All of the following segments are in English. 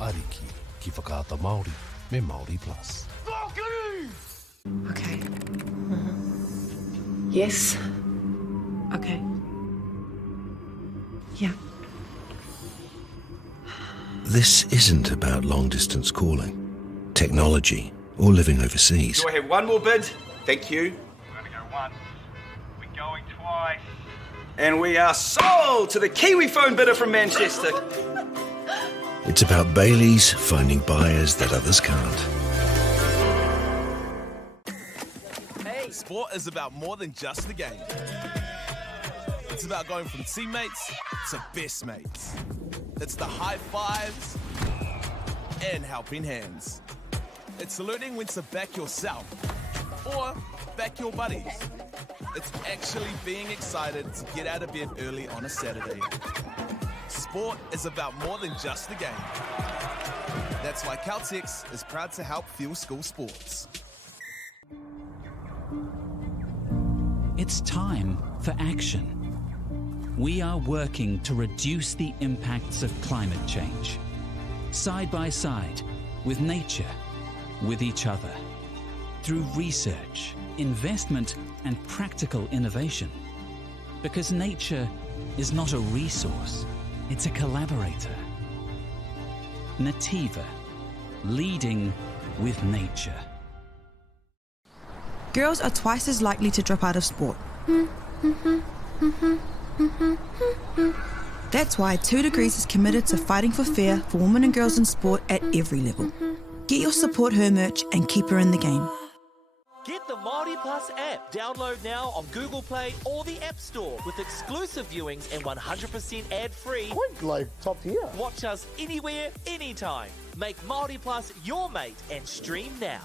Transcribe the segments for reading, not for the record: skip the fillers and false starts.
Ariki, ki whakaata Māori, me Māori Plus. Okay. Yes. Okay. Yeah. This isn't about long-distance calling, technology, or living overseas. Do I have one more bid? Thank you. We're going to go once. We're going twice. And we are sold to the Kiwi phone bidder from Manchester. It's about Bailey's finding buyers that others can't. Sport is about more than just the game. It's about going from teammates to best mates. It's the high fives and helping hands. It's saluting when to back yourself or back your buddies. It's actually being excited to get out of bed early on a Saturday. Sport is about more than just the game. That's why Caltex is proud to help fuel school sports. It's time for action. We are working to reduce the impacts of climate change, side by side, with nature, with each other, through research, investment, and practical innovation. Because nature is not a resource, it's a collaborator. Nativa, leading with nature. Girls are twice as likely to drop out of sport. That's why 2 Degrees is committed to fighting for fair for women and girls in sport at every level. Get your Support Her merch and keep her in the game. Get the Māori Plus app. Download now on Google Play or the App Store with exclusive viewings and 100% ad-free. Quite like top tier. Watch us anywhere, anytime. Make Māori Plus your mate and stream now.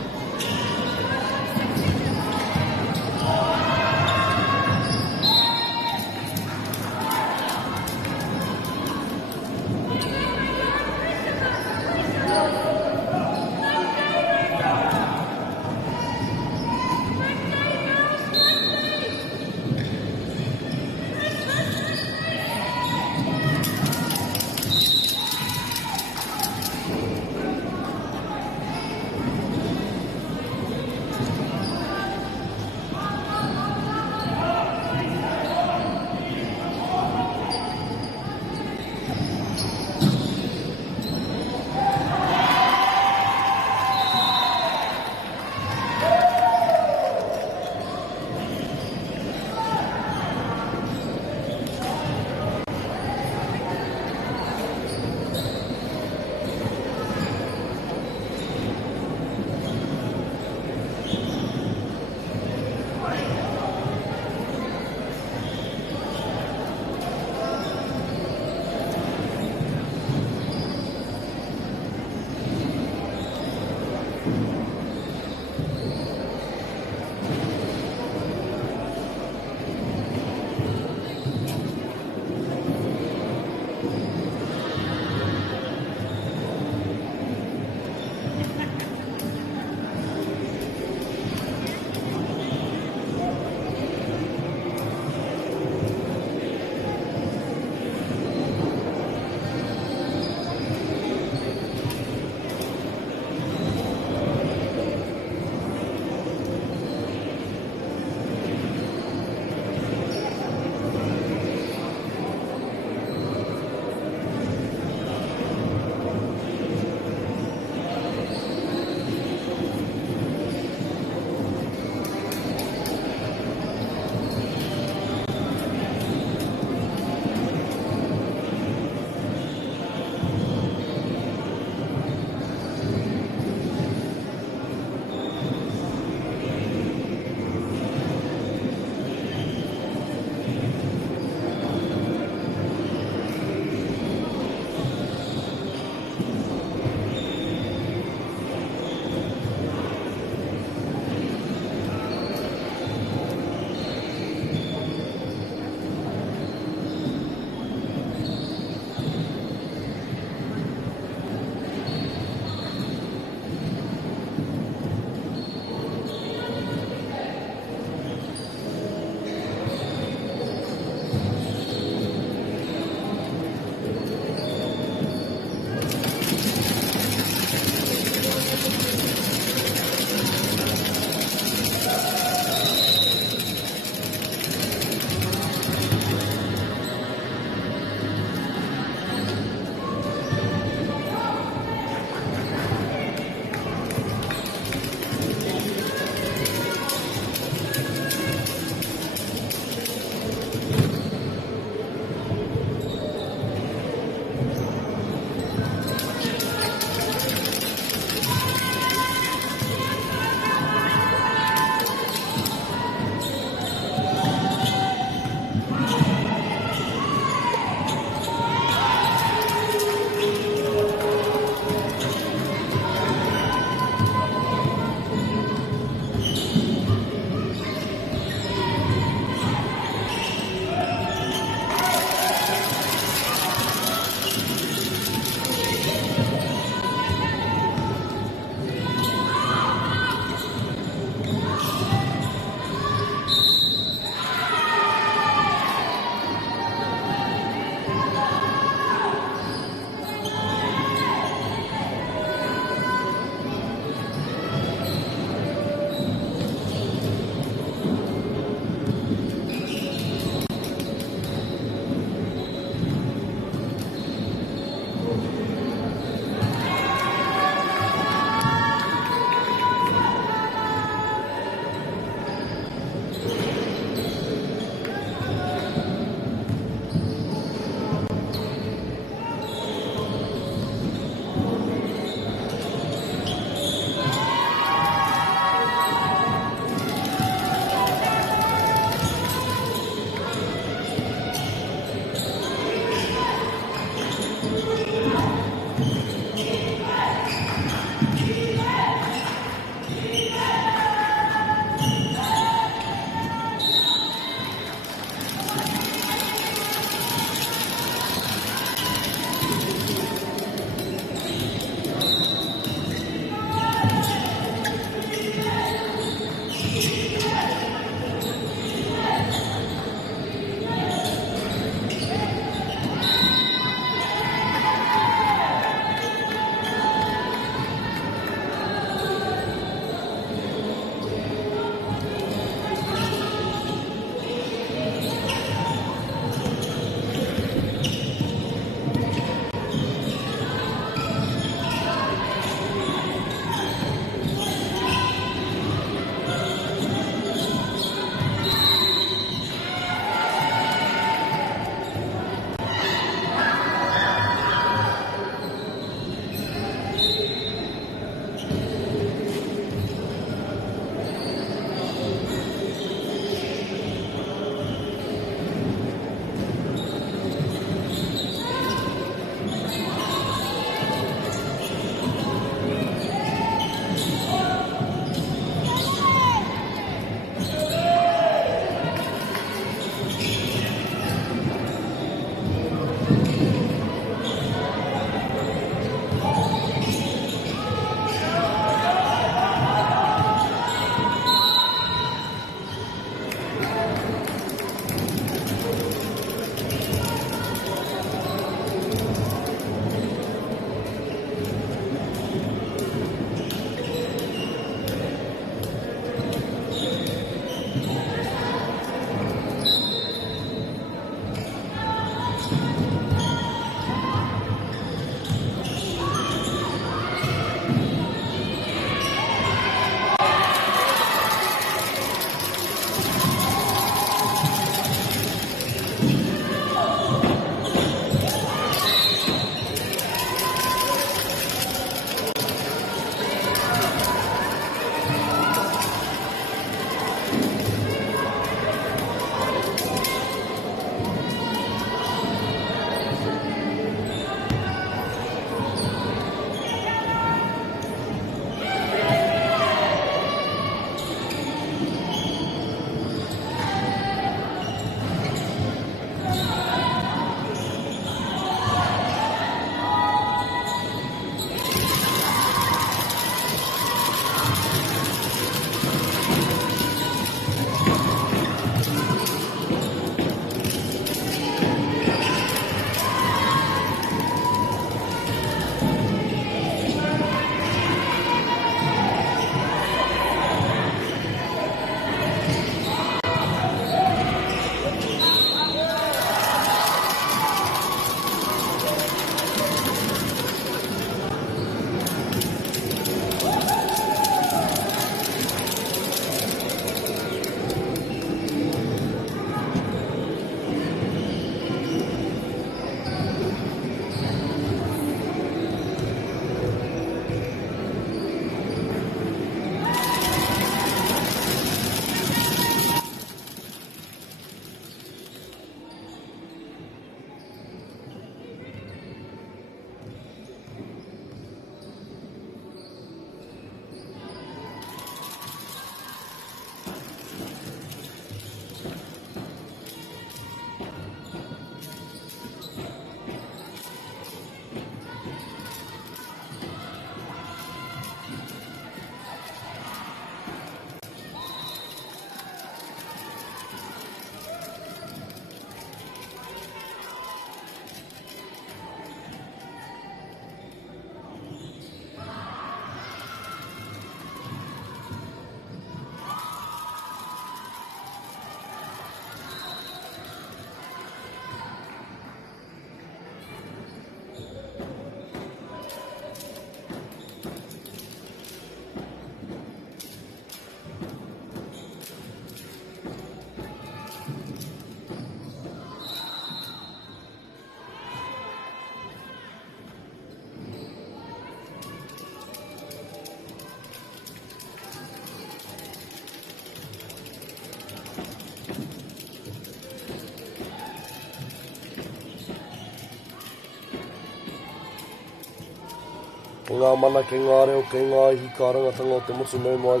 ngā mana, ki ngā reo, ki ngā ihi ka rangatanga o te motu nei mai.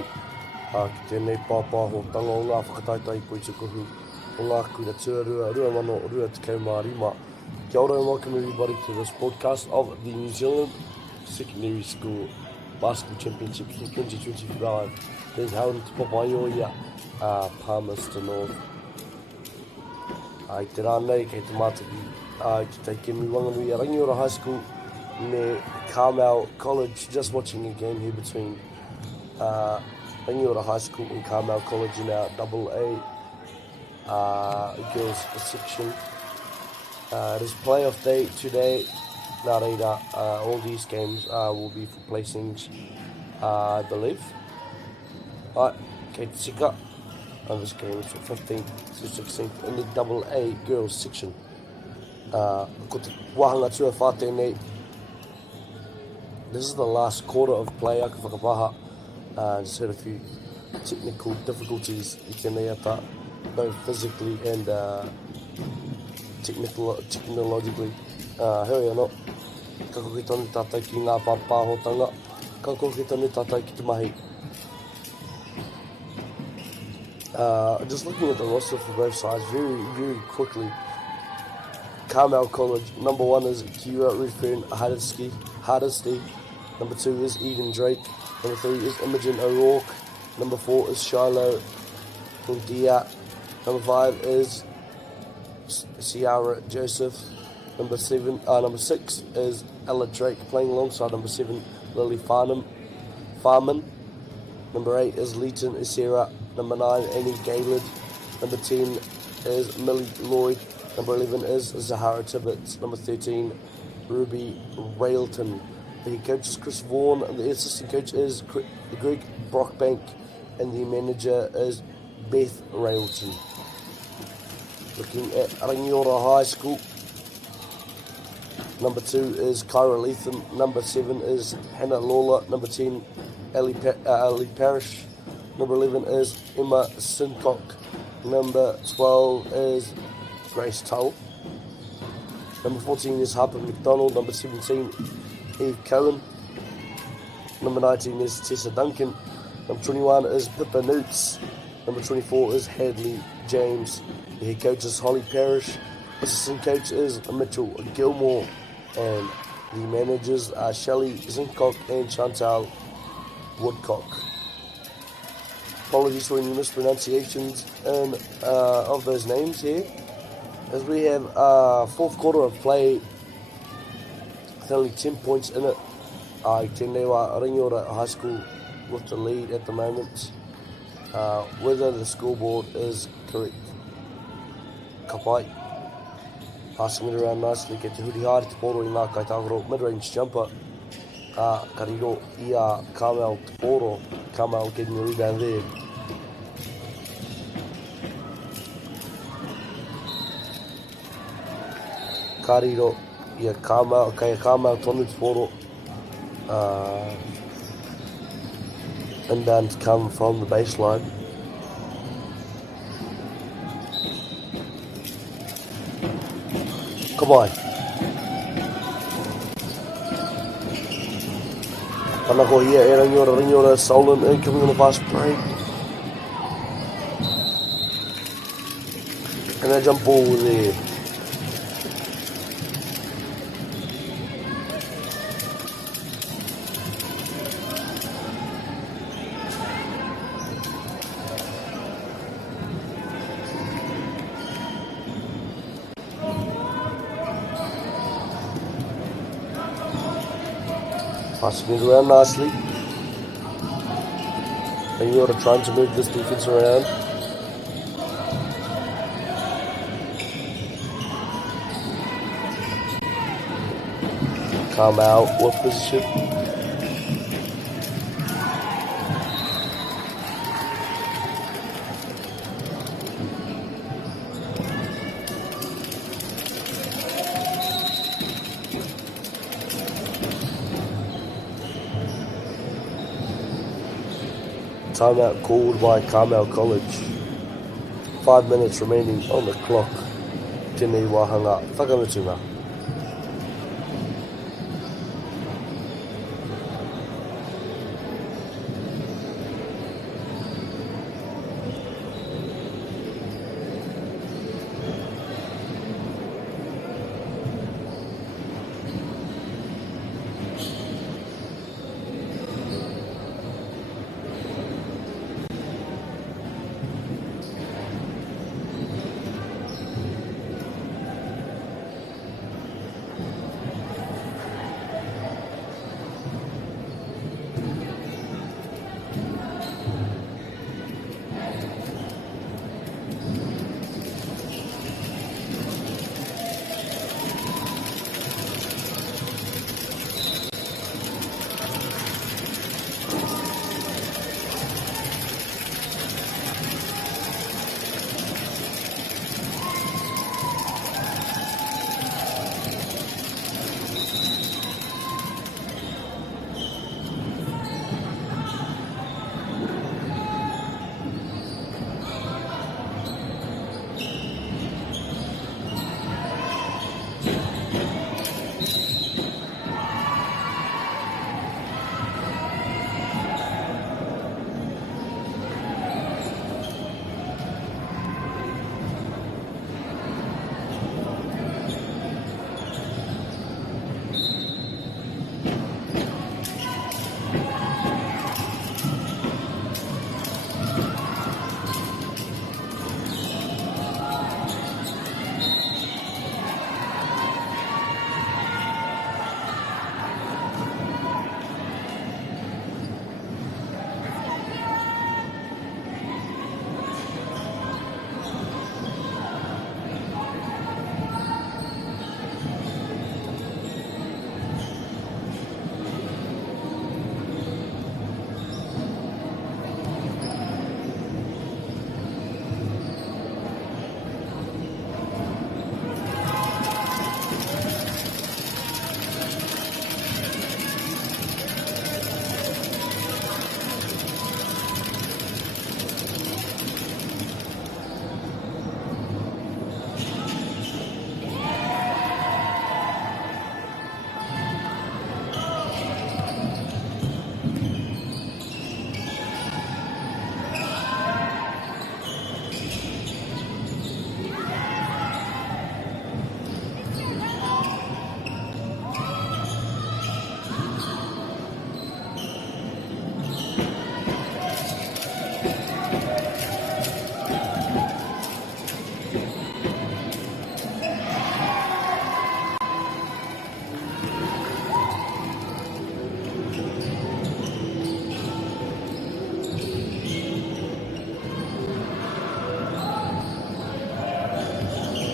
Ki tēnei pāpāhotanga o ngā whakataitai koe tukuhu o ngā kura tuarua, rua mano, rua te kaumārima. Kia ora and welcome everybody to this podcast of the New Zealand Secondary School Basketball Championships for 2025. There's held in Te Papaioia, Palmerston North. I te rānei kei te mātaki ki te Kemi Wanganui a Rangiora High School ne Carmel College, just watching a game here between Rangiora High School and Carmel College in our AA girls section. It is playoff day today. Nā reira, all these games will be for placings, I believe. Right, kei te tika. And this game is for 15th to 16th in the AA girls section. Ko te wahanga tua whātēnei. This is the last quarter of play, aka whakapaha. Just had a few technical difficulties I tēnei ata, both physically and technologically. Heoi anō, ka koke tonu tātai ki ngā pāpāhotanga, ka koke tonu tātai ki te mahi. Just looking at the roster for both sides very, very quickly. Carmel College, number 1 is Kira Ruthven Hardesty. Number 2 is Eden Drake. Number 3 is Imogen O'Rourke. Number 4 is Shiloh Hundia. Number 5 is Ciara Joseph. Number 6 is Ella Drake, playing alongside number 7 Lily Farman. Number 8 is Leighton Isera. Number 9 Annie Gaylord. Number 10 is Millie Lloyd. Number 11 is Zahara Tibbetts. Number 13 Ruby Railton. The head coach is Chris Vaughan, and the assistant coach is Greg Brockbank, and the manager is Beth Railton. Looking at Rangiora High School, number 2 is Kyra Leatham. Number 7 is Hannah Lawler. Number 10 Ellie Parrish. Number 11 is Emma Sincock. Number 12 is Grace Tull. Number 14 is Harper McDonald. Number 17, Eve Cohen. Number 19 is Tessa Duncan. Number 21 is Pippa Newts. Number 24 is Hadley James. The head coach is Holly Parrish. Assistant coach is Mitchell Gilmore. And the managers are Shelley Zincock and Chantal Woodcock. Apologies for any mispronunciations of those names here. As we have fourth quarter of play, with only 10 points in it. Tēnei wā Rangiora High School with the lead at the moment. Whether the scoreboard is correct. Kapai. Passing it around nicely, ke te huri haere te poro I ngā kaitawaro, mid-range jumper. Kariro I Carmel te poro. Carmel getting the rebound there. Kariro I Carmel, kaya Carmel tonu te poro. Inbound to come from the baseline. Come on. Kanako here, Rangiora, Solon incoming on the fast break. And a jump ball there. Passing it around nicely. Rangiora trying to move this defense around. Carmel with position. Timeout called by Carmel College. 5 minutes remaining on the clock. Tēnei wāhanga whakamatunga.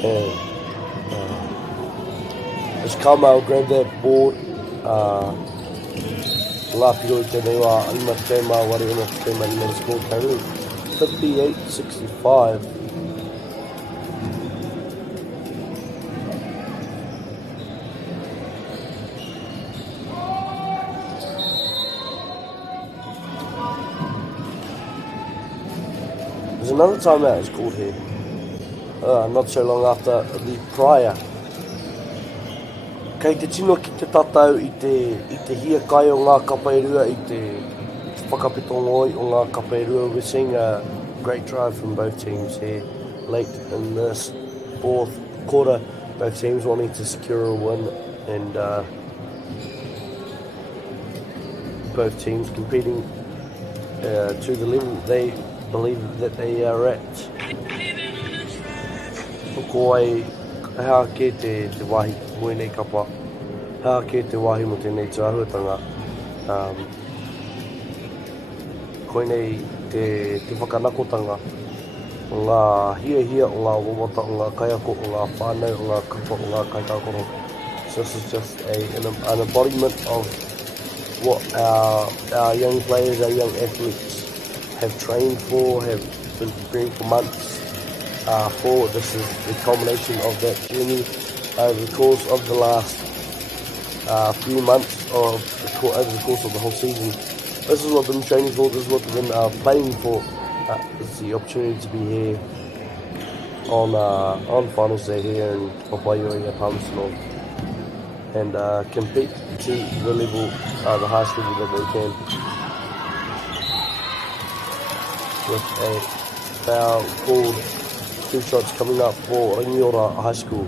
And as Kamau grabbed that board, ngā piro I tēnei wā, ima te mā wari ima te mā rima the score carry. 58-65. There's another timeout is called here. Not so long after the prior. Kei te tino ki te tatau I te hia kai o ngā kapairua I te whakapitongo o ngā kapairua. We're seeing a great drive from both teams here late in this fourth quarter. Both teams wanting to secure a win, and both teams competing to the level they believe that they are at. Ko ai hea ke te wahi moe nei kapa, hea ke te wahi mo tēnei te ahuatanga. Koe nei te whakanakotanga o ngā hia o ngā wawata, o ngā kaiako, o ngā whānau, o ngā kapa, o ngā kaitakoro. So this is just an embodiment of what our young players, our young athletes have trained for, have been preparing for months. This is the culmination of that journey over the course of the last few months over the course of the whole season. This is what they've been training for, this is what they've been playing for. It's the opportunity to be here on finals day here in Papaioi at Palmerston North and compete to the level, the highest level that they can. With a foul called. 2 shots coming up for Rangiora High School.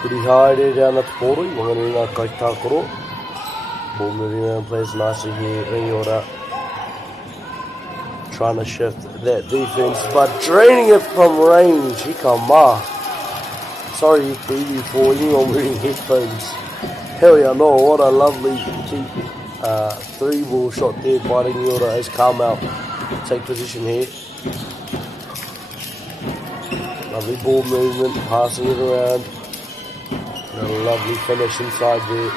Pretty high there down at the border. Wanganunga Kaitakoro. Ball moving around, plays nicely here. Rangiora trying to shift that defense, but draining it from range. Hikama. Sorry, TV for anyone wearing headphones. Hell yeah, no, what a lovely cheap 3-ball shot there by Rangiora as Carmel take position here. Lovely ball movement, passing it around. A lovely finish inside there.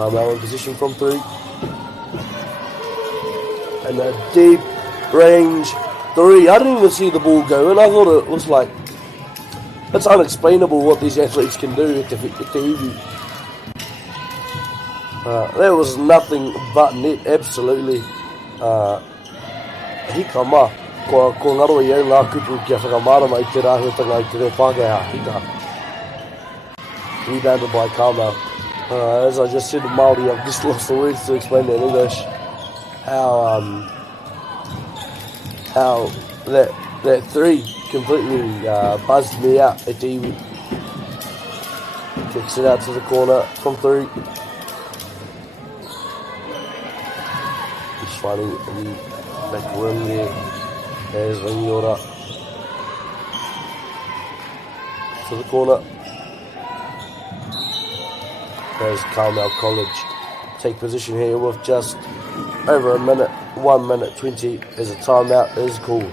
Carmel in position from 3. And a deep range 3. I didn't even see the ball go, and I thought it was like, it's unexplainable what these athletes can do at the EV. There was nothing but net, absolutely. Hikama, ko ngaro I au ngā kupu kia whakamārama I te rāhuatanga I te reo Pākehā, hika. Rebounded by Carmel. As I just said in Māori, I've just lost the words to explain that in English. How that 3 completely buzzed me out at the Kicks it out to the corner from 3. He's finding the back rim there. There's Rangiora to the corner. There's Carmel College. Take position here with just over a minute, 1 minute 20 as a timeout is called.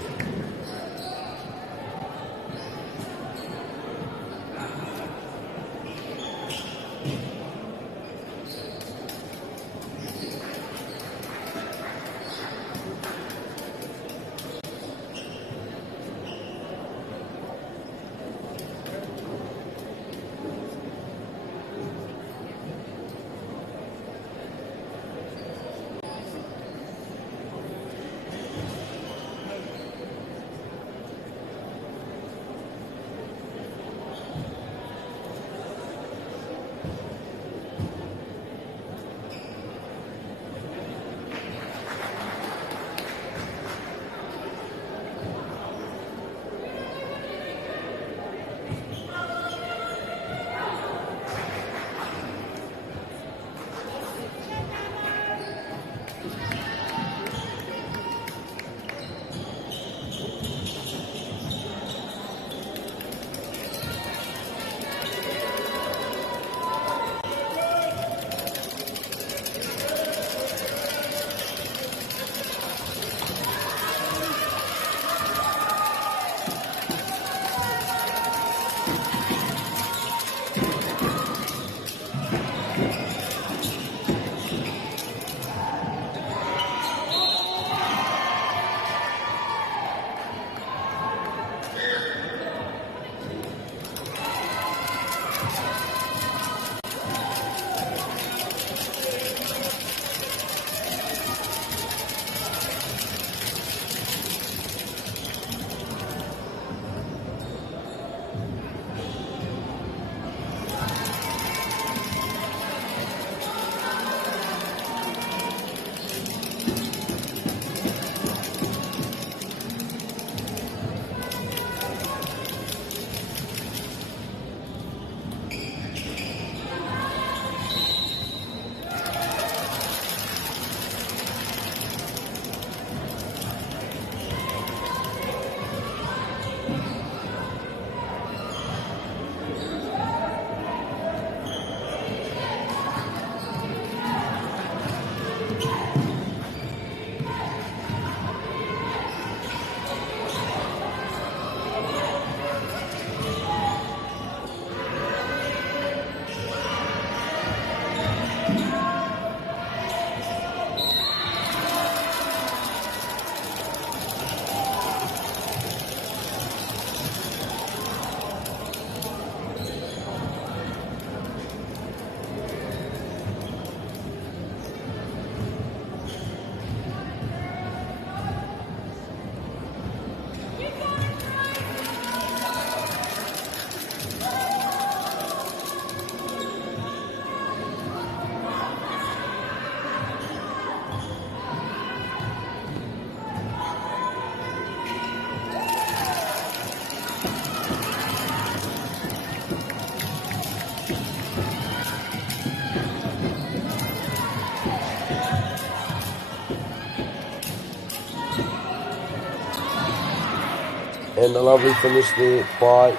And a lovely finish there by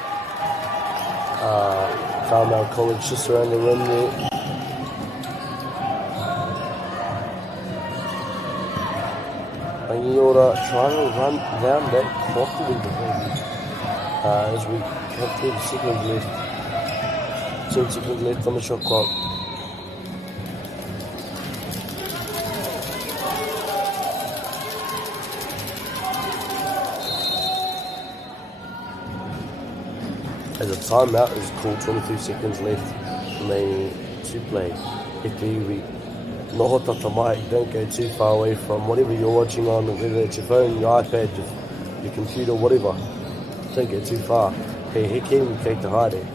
Carmel College, just around the rim there. Rangiora trying to run down that clock a little bit as we have 30 seconds left. 10 seconds left on the shot clock. As a timeout is called, 22 seconds left remaining to play. If we noho tata mai, don't go too far away from whatever you're watching on, whether it's your phone, your iPad, your computer, whatever. Don't go too far. Hey, he came kei te haere.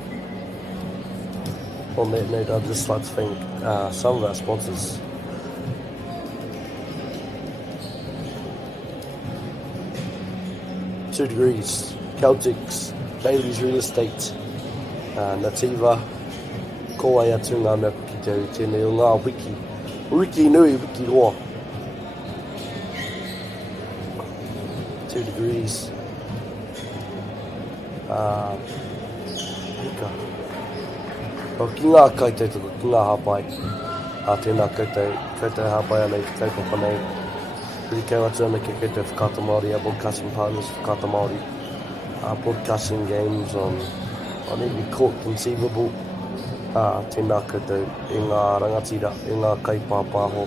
On that note, I'd just like to thank some of our sponsors. Two Degrees, Celtics, Bailey's Real Estate, Nativa, ko ai atu ngā mea ki te au tēnei o ngā wiki nui, wiki roa. 2 degrees. Hika. O ki ngā kaitai tuku, ki ngā hapai. Tēnā kaitai hapai anei, ki kaupapa nei. Piri kau atu ana ki kaitai whakata Māori, our broadcasting partners whakata Māori. Broadcasting games on every court conceivable. Tēnā koutou i ngā rangatira, i ngā kaipāpāho,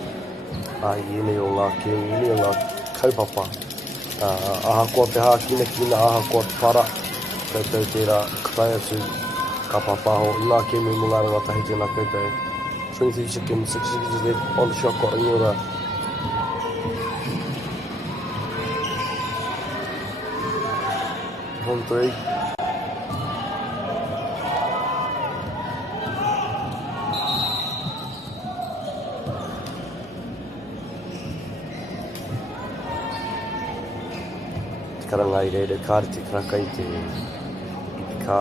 i ene o ngā kēngi, i ene o ngā kaupapa. Ahakoa te hākina, ahakoa te para, koutou tērā katai atu, ka pāpāho, i ngā kēmi mo ngā rangatahi tēnā koutou. 23 seconds, 6 seconds left on the shot clock, Ringiora. On 3. Karanga I reira, kāre te kraka I te ipika,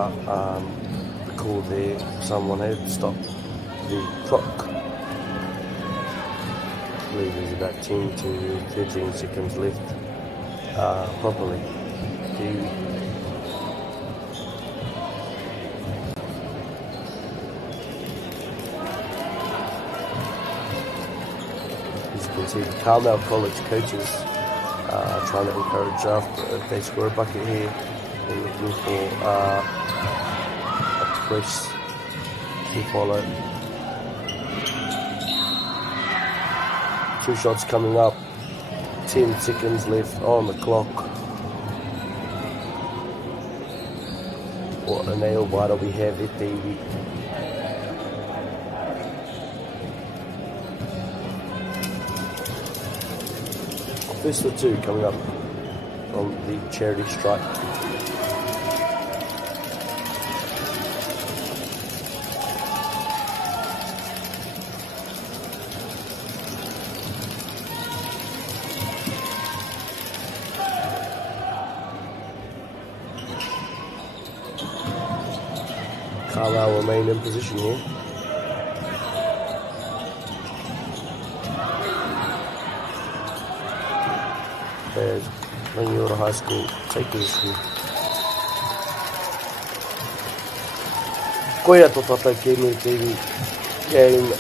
the call there, someone had stopped the clock. I believe there's about 10 to 13 seconds left, properly. As you can see, the Carmel College coaches trying to encourage if they score a bucket here, they're looking for a press to follow. 2 shots coming up, 10 seconds left on the clock. What a nail biter we have at Davey. First or 2 coming up from the charity strike. Carlisle remain in position here. As Ringiora High School take this. Koia to tata Kēmu TV game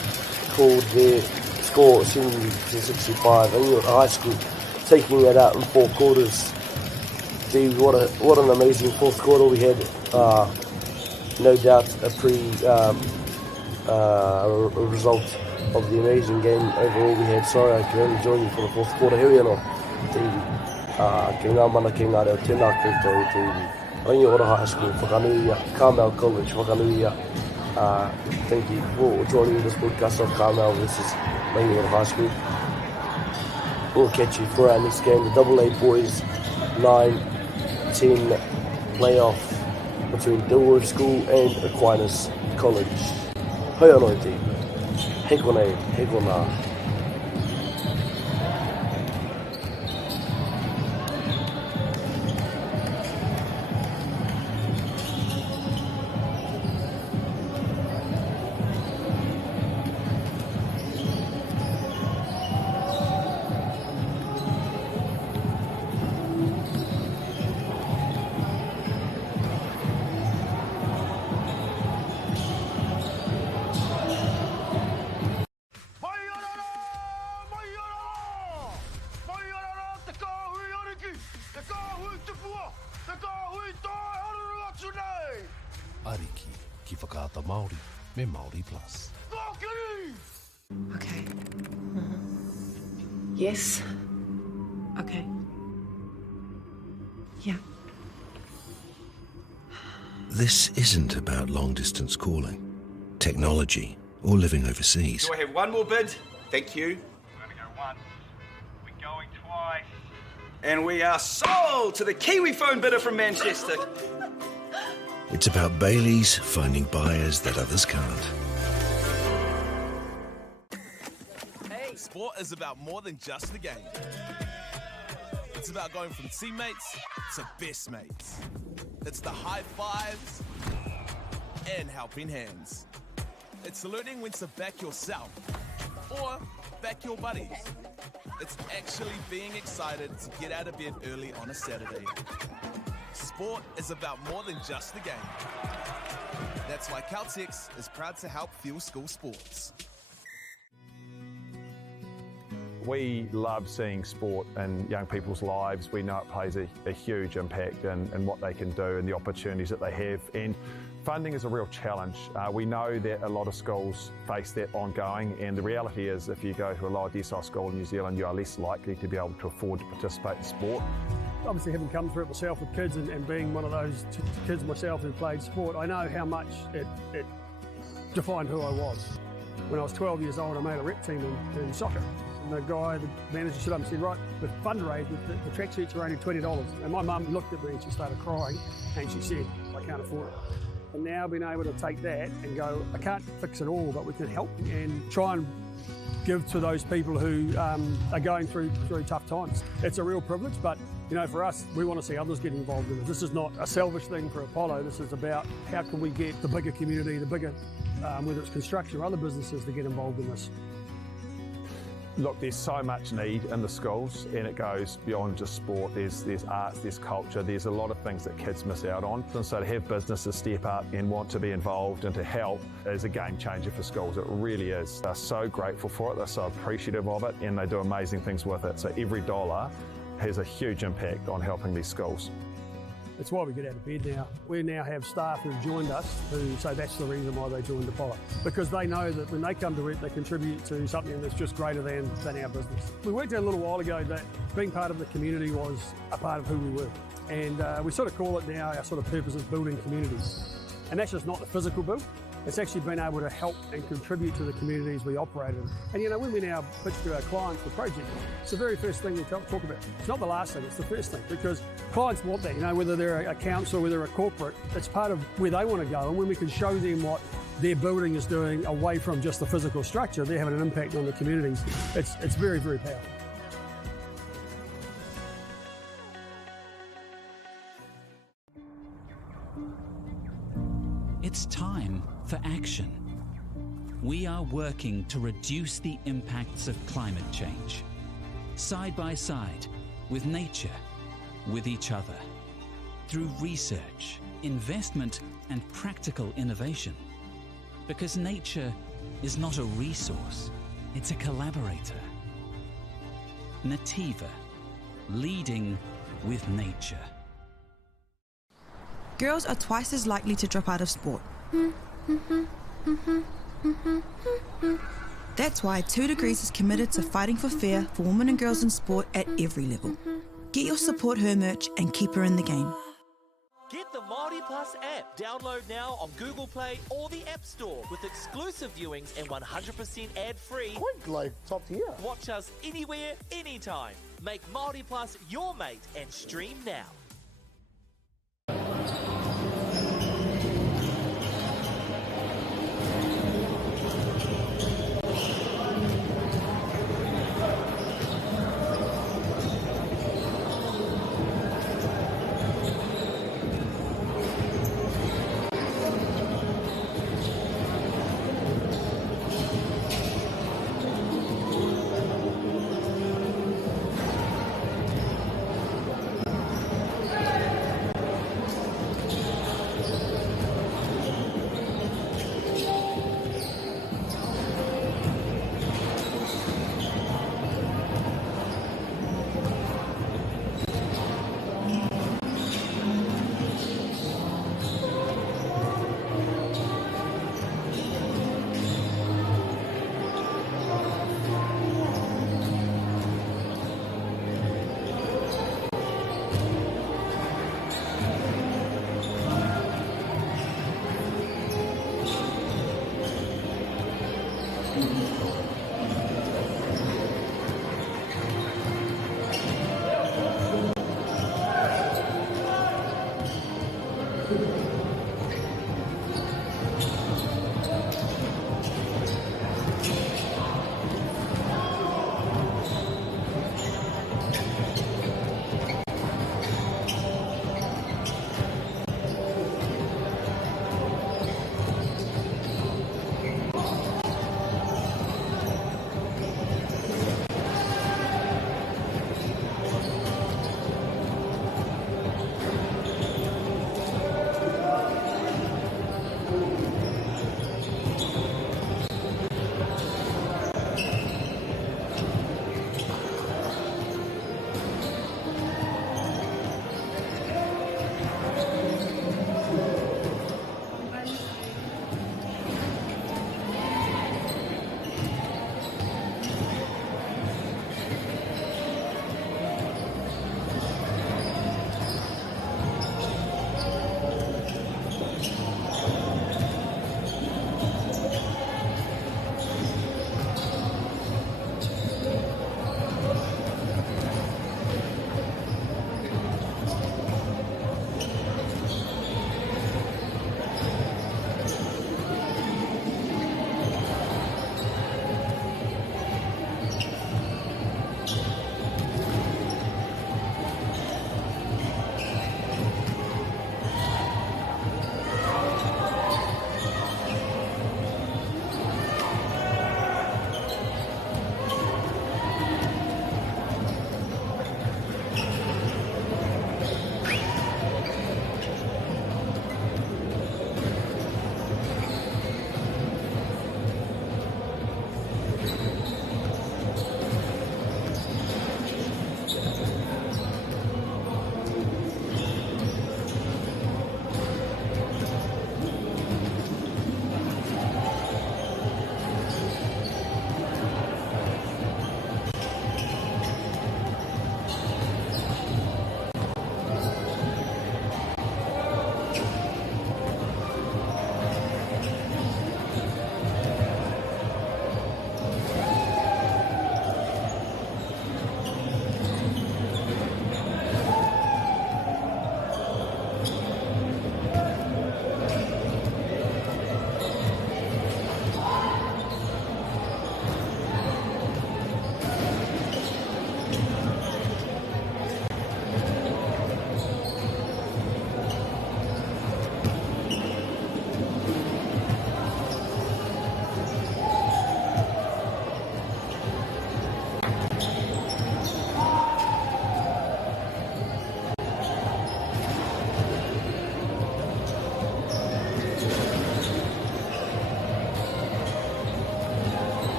called their score 70-65. Ringiora High School taking it out in 4 quarters. Gee, what an amazing 4th quarter we had. No doubt a result of the amazing game overall we had. Sorry, I can only join you for the 4th quarter. Here we are. Ki ngā mana ki ngā reo tēnā koutou TV. Ringiora High School, whakanuia, Carmel College, whakanuia. Thank you for joining this broadcast of Carmel versus Ringiora High School. We'll catch you for our next game, the AA Boys 9-10 playoff between Dilworth School and Aquinas College. Hei anō te, he konei, he kona. Ariki ki whakaata Māori me Māori Plus. Okay. Yes. Okay. Yeah. This isn't about long-distance calling, technology, or living overseas. Do I have one more bid? Thank you. We're going to go once. We're going twice. And we are sold to the Kiwi phone bidder from Manchester. It's about Bailey's finding buyers that others can't. Sport is about more than just the game. It's about going from teammates to best mates. It's the high fives and helping hands. It's learning when to back yourself or back your buddies. It's actually being excited to get out of bed early on a Saturday. Sport is about more than just the game. That's why Caltex is proud to help fuel school sports. We love seeing sport in young people's lives. We know it plays a huge impact in what they can do and the opportunities that they have. And funding is a real challenge. We know that a lot of schools face that ongoing, and the reality is if you go to a lower decile school in New Zealand, you are less likely to be able to afford to participate in sport. Obviously, having come through it myself with kids and being one of those kids myself who played sport, I know how much it defined who I was. When I was 12 years old, I made a rep team in soccer. And the guy, the manager, stood up and said, right, the fundraising, the tracksuits are only $20. And my mum looked at me and she started crying and she said, I can't afford it. And now being able to take that and go, I can't fix it all, but we can help and try and give to those people who are going through tough times. It's a real privilege, but you know, for us, we want to see others get involved in it. This is not a selfish thing for Apollo. This is about how can we get the bigger community, the bigger, whether it's construction or other businesses, to get involved in this. Look, there's so much need in the schools, and it goes beyond just sport. There's arts, there's culture, there's a lot of things that kids miss out on. And so to have businesses step up and want to be involved and to help is a game changer for schools. It really is. They're so grateful for it, they're so appreciative of it, and they do amazing things with it. So every dollar has a huge impact on helping these schools. It's why we get out of bed now. We now have staff who've joined us who say that's the reason why they joined Apollo. Because they know that when they come to it, they contribute to something that's just greater than our business. We worked out a little while ago that being part of the community was a part of who we were. And we sort of call it now, our sort of purpose is building communities. And that's just not the physical build. It's actually been able to help and contribute to the communities we operate in. And you know, when we now pitch to our clients for projects, it's the very first thing we talk about. It's not the last thing, it's the first thing, because clients want that, you know, whether they're a council, whether they're a corporate, it's part of where they want to go. And when we can show them what their building is doing away from just the physical structure, they're having an impact on the communities. It's very, very powerful. It's time for action. We are working to reduce the impacts of climate change, side by side with nature, with each other, through research, investment, and practical innovation. Because nature is not a resource, it's a collaborator. Nativa, leading with nature. Girls are twice as likely to drop out of sport. That's why 2 Degrees is committed to fighting for fair for women and girls in sport at every level. Get your Support Her merch and keep her in the game. Get the Māori Plus app. Download now on Google Play or the App Store with exclusive viewings and 100% ad-free. Quite like top tier. Watch us anywhere, anytime. Make Māori Plus your mate and stream now.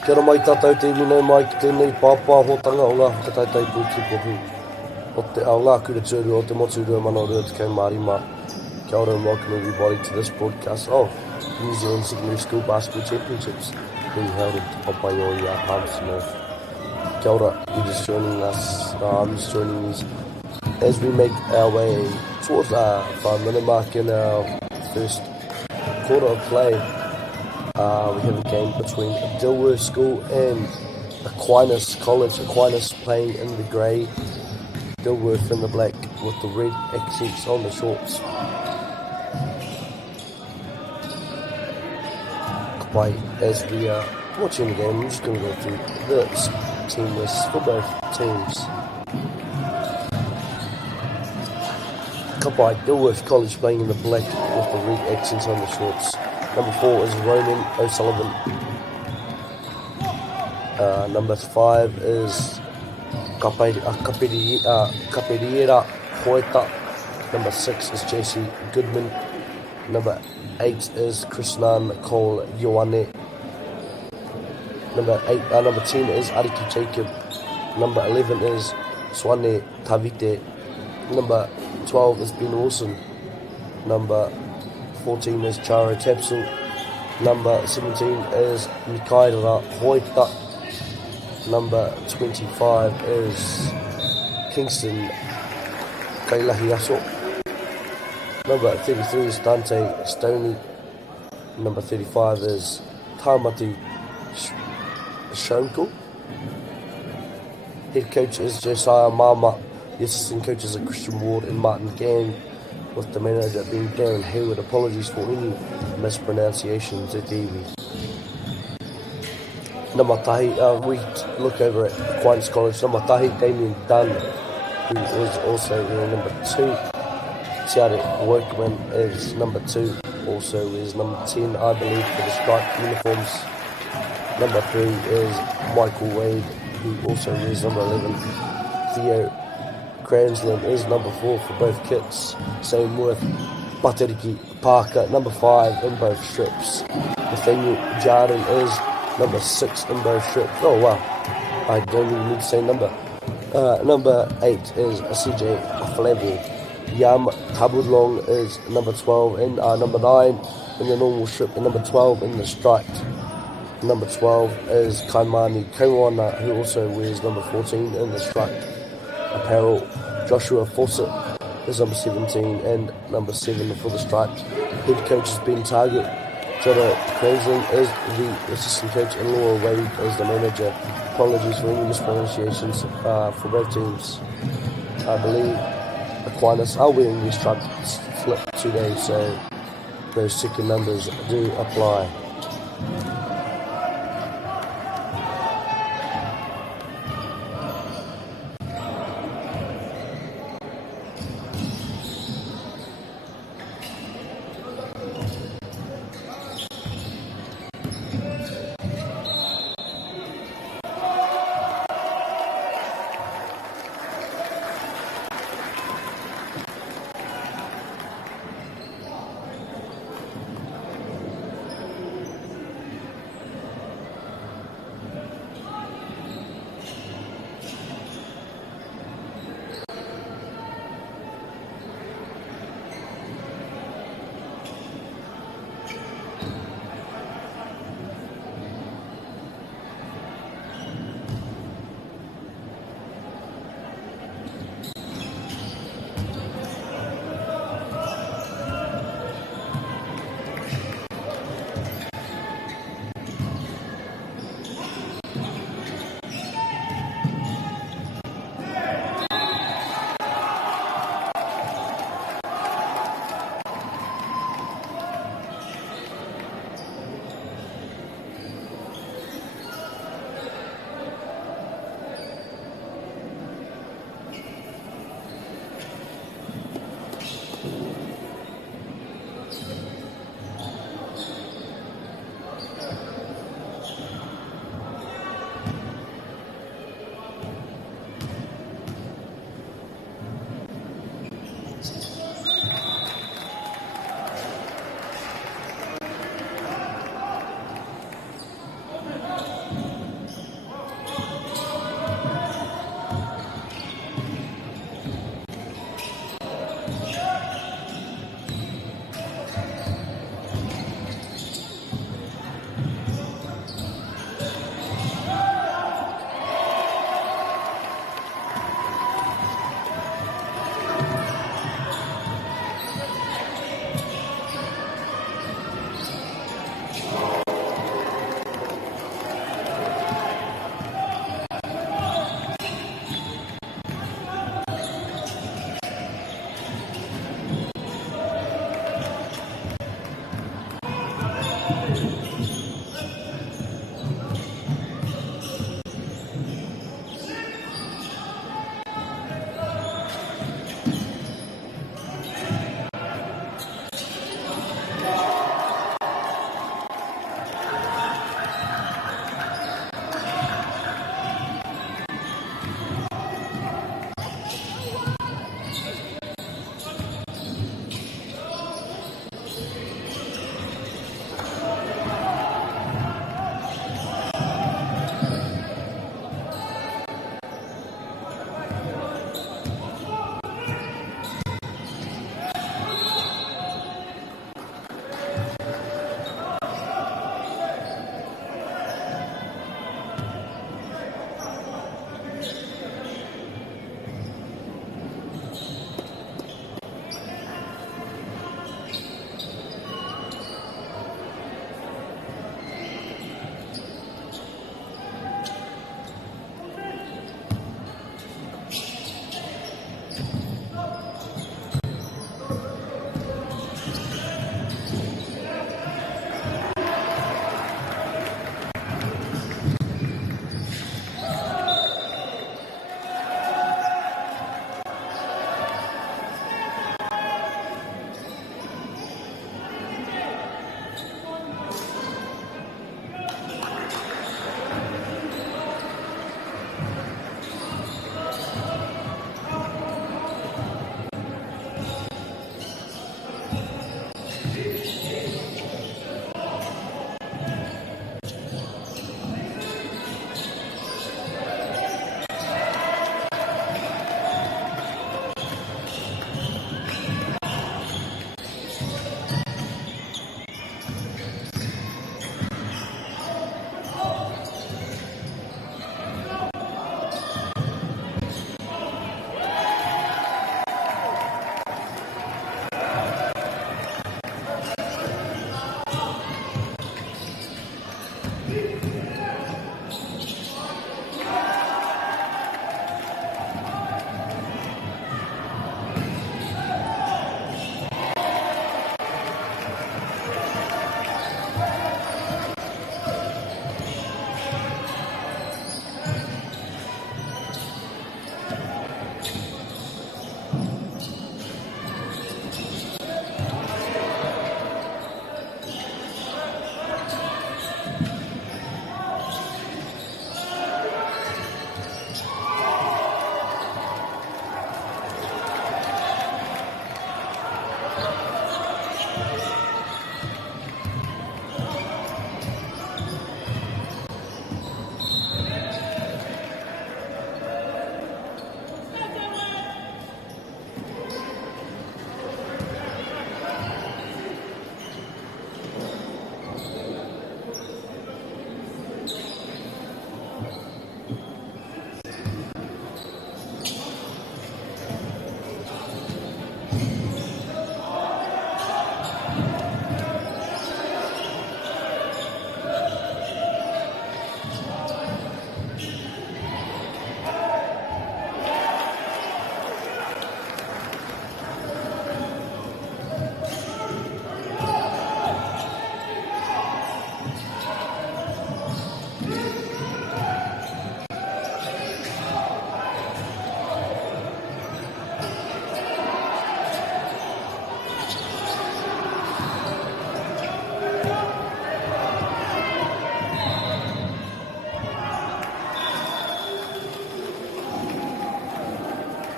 Kia ora mai tātou te iwi mai ki tēnei pāpāhotanga o ngā whakataitai pūtukohu. O te ao ngā kura tūru o te motu rua mana o rua te kaumārima. Kia ora and welcome everybody to this broadcast of the New Zealand Secondary School Basketball Championships being held in Te Papaioia, Palmerston North. Kia ora, you're just joining us, I'm just joining you as we make our way towards our 5 minute mark in our first quarter of play. We have a game between Dilworth School and Aquinas College. Aquinas playing in the grey, Dilworth in the black with the red accents on the shorts. Right, as we are watching the game, I'm just going to go through the team lists for both teams. By Dilworth College playing in the black with the red accents on the shorts. Number 4 is Ronan O'Sullivan. Number 5 is Kaperiera Hoeta. Number 6 is JC Goodman. Number 8 is Krishnan Cole Ioane. Number 10 is Ariki Jacob. Number 11 is Swane Tavite. Number 12 is Ben Wilson. Number 14 is Charo Tapsil. Number 17 is Mikaela Hoita. Number 25 is Kingston Kailahiaso. Number 33 is Dante Stoney. Number 35 is Tamati Shonko. Head coach is Josiah Mama. The assistant coaches are Christian Ward and Martin Gang, with the manager being Darren Hayward. Apologies for any mispronunciations at Iwi. Number tahi, we look over at Aquinas College. Number tahi, Damien Dunn, who was also there. Number 2, Tiare Workman is number 2, also is number 10, I believe, for the striped uniforms. Number 3 is Michael Wade, who also is number 11. Theo Cransland is number 4 for both kits. Same with Pateriki Parker, number 5 in both strips. Nathaniel Jarden is number 6 in both strips. Oh wow, I don't even need to say number. Number 8 is CJ Flavio. Yam Tabudlong is number 12 and number 9 in the normal strip and number 12 in the striped. Number 12 is Kaimani Kawana, who also wears number 14 in the striped apparel. Joshua Fawcett is number 17 and number 7 for the stripes. Head coach has been Target. Jada Cransland is the assistant coach and Laura Wade is the manager. Apologies for any mispronunciations for both teams. I believe Aquinas are wearing these stripes flip today, so those second numbers do apply.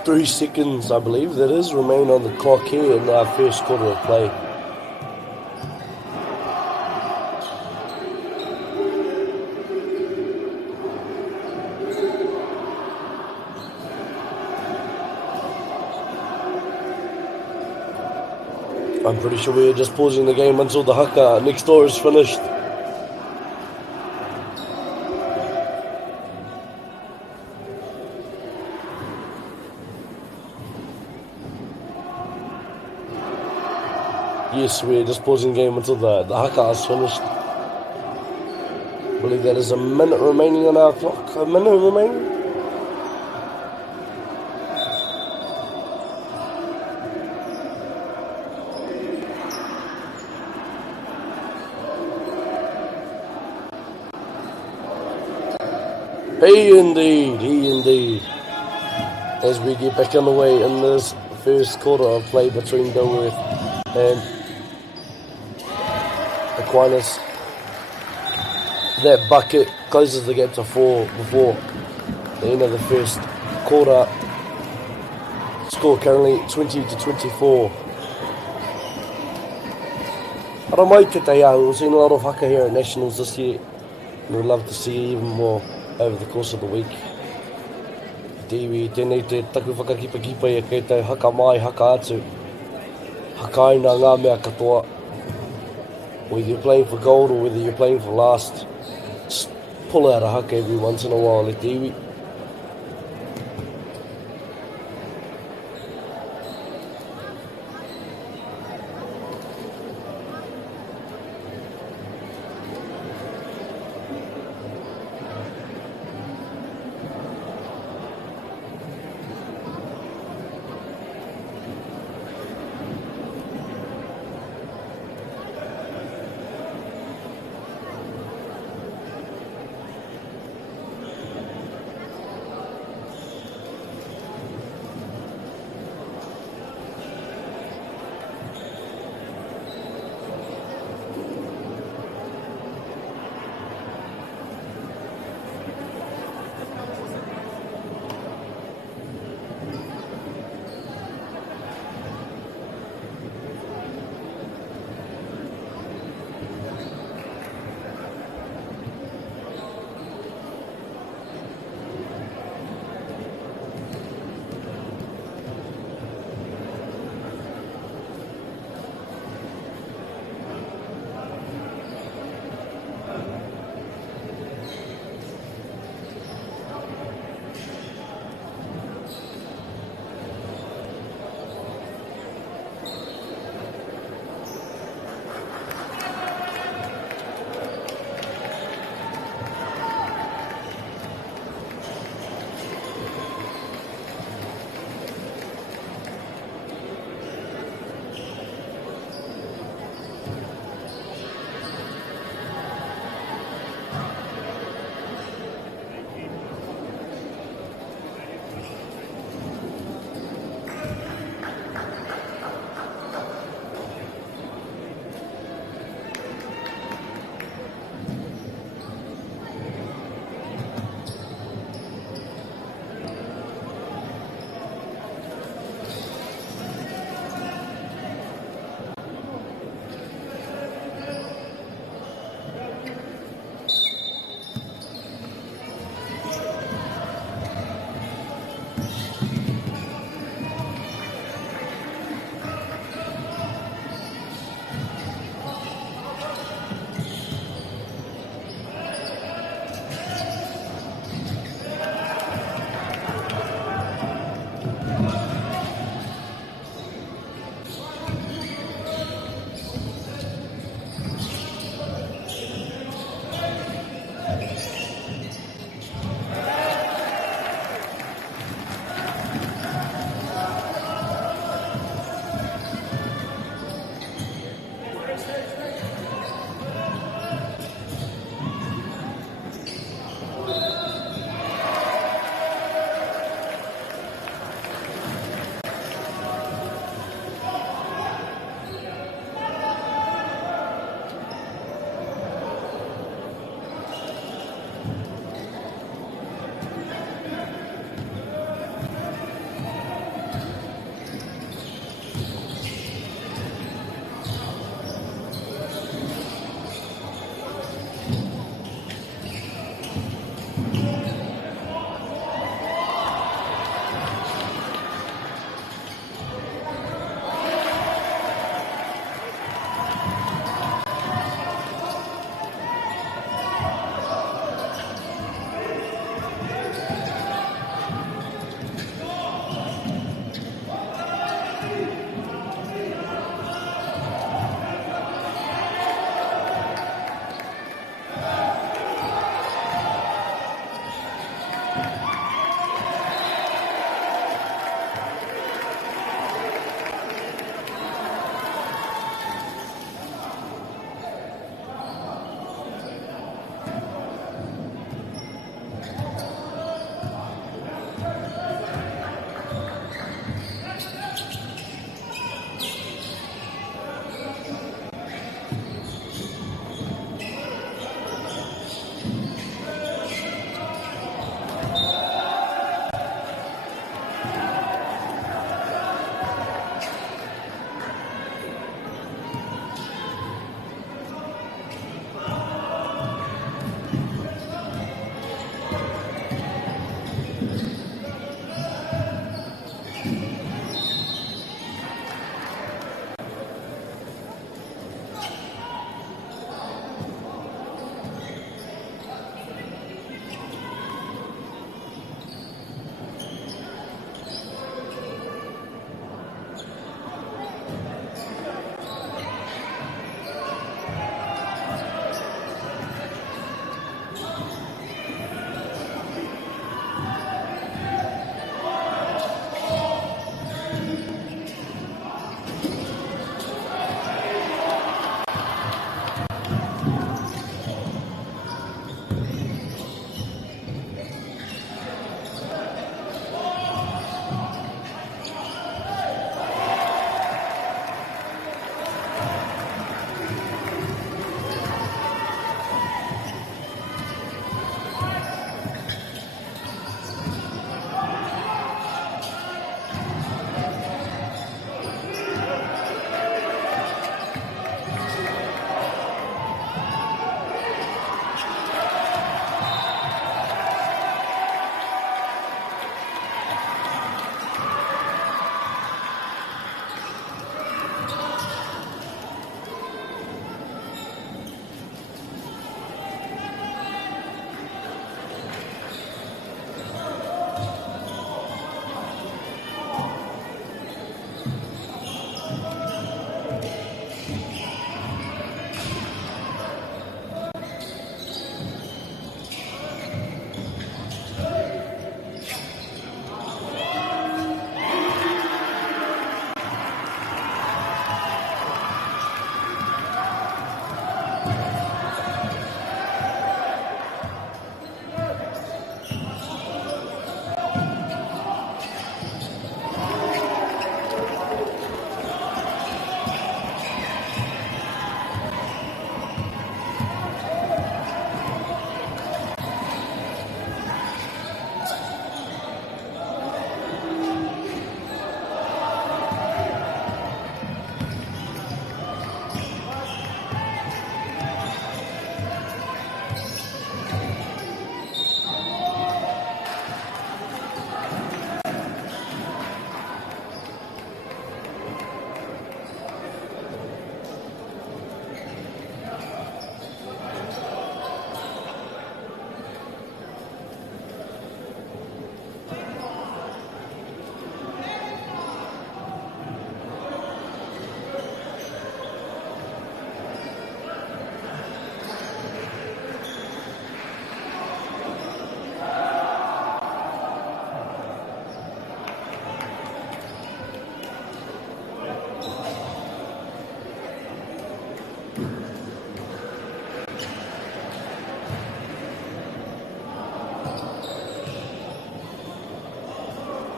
3 seconds, I believe, that is, remain on the clock here in our first quarter of play. I'm pretty sure we're just pausing the game until the haka next door is finished. Yes, we're just pausing the game until the haka is finished. I believe that is a minute remaining on our clock. A minute remaining. He indeed. As we get back underway in this first quarter of play between Dilworth and Aquinas. That bucket closes the gap to 4 before the end of the first quarter. Score currently 20-24. Aro mai te taiao, we've seen a lot of haka here at Nationals this year. And we'd love to see even more over the course of the week. Tiwi, tēnei te taku whakakipa ia kei tau haka mai, haka atu. Hakaina ngā mea katoa. Whether you're playing for gold or whether you're playing for last, just pull out a haka every once in a while, le tiwi.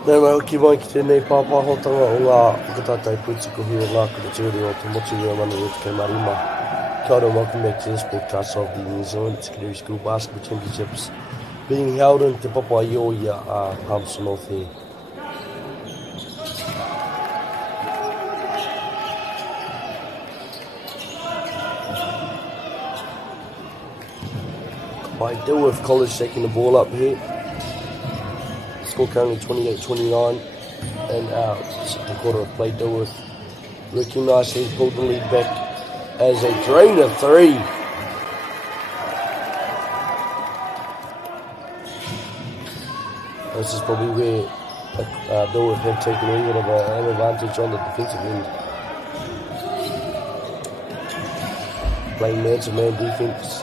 Nē mai ki mai ki tēnei pāpāhotanga o ngā whakatatai putukuhi o ngā kura tūri o te motu rua manu o te kei marima. Kia ora, welcome back to this broadcast of the New Zealand Secondary School Basketball Championships being held in Te Papaioia, Palmerston North here. By Dilworth College taking the ball up here. Score currently 28-29, and our second quarter of play, Dilworth working nicely, pulled the lead back as they drain a three. This is probably where Dilworth have taken a little bit of an advantage on the defensive end. Playing man-to-man defense.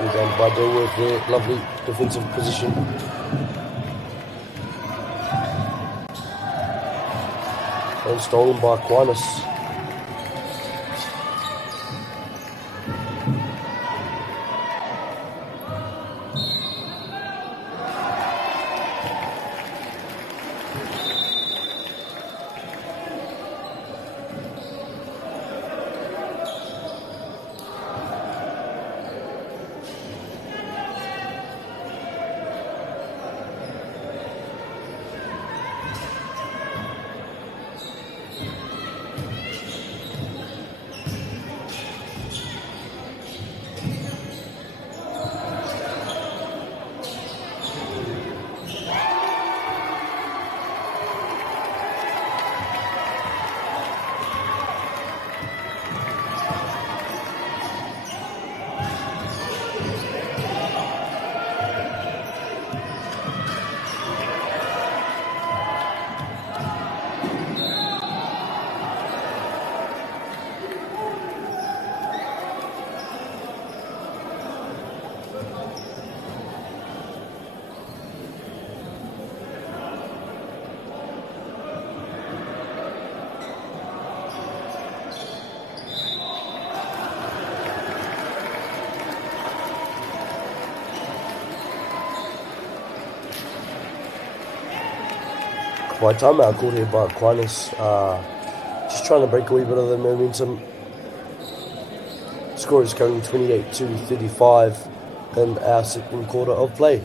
Rebound by Dilworth there, lovely defensive position. And stolen by Aquinas. By timeout called here by Aquinas, just trying to break a wee bit of the momentum. Score is currently 28-35 in our second quarter of play.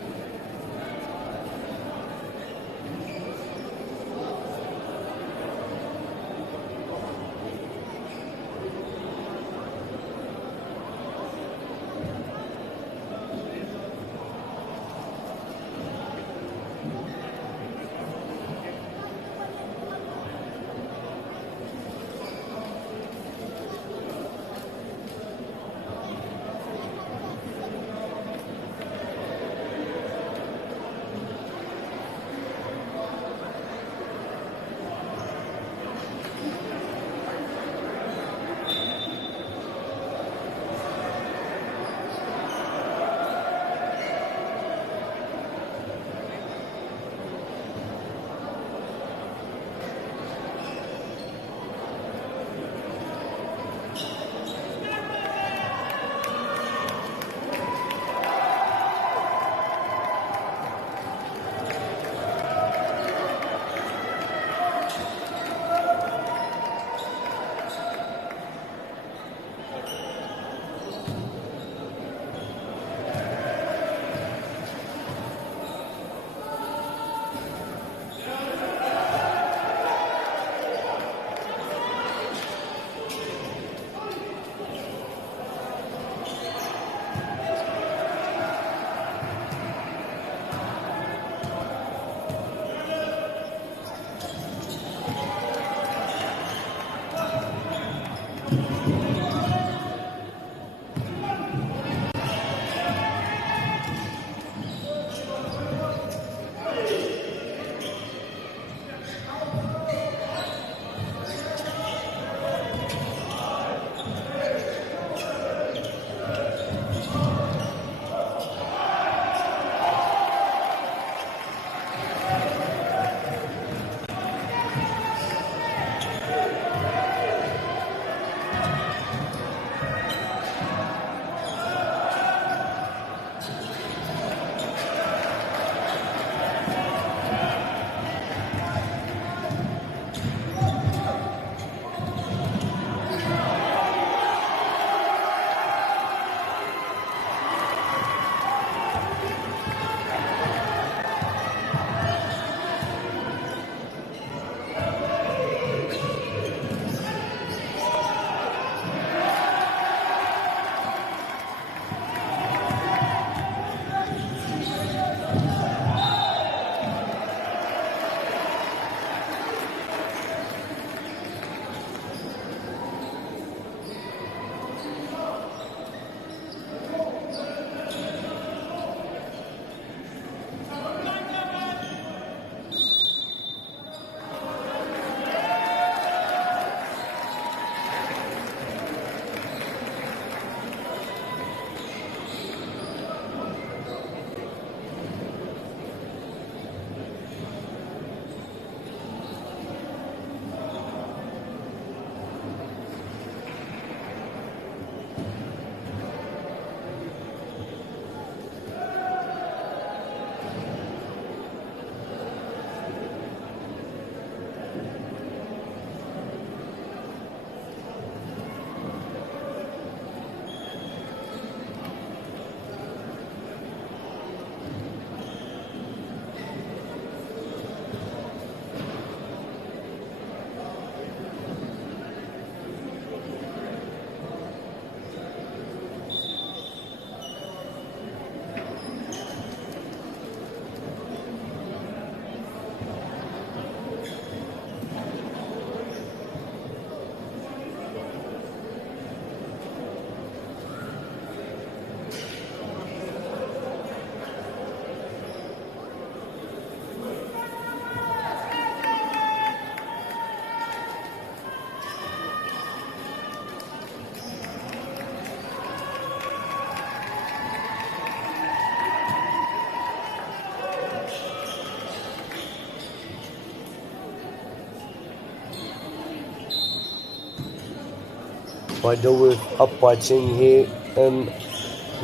by Dilworth, up by 10 here in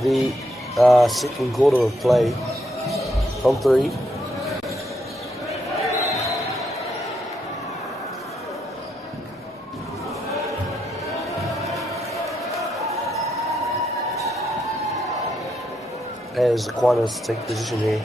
the second quarter of play from 3. As Aquinas take position here.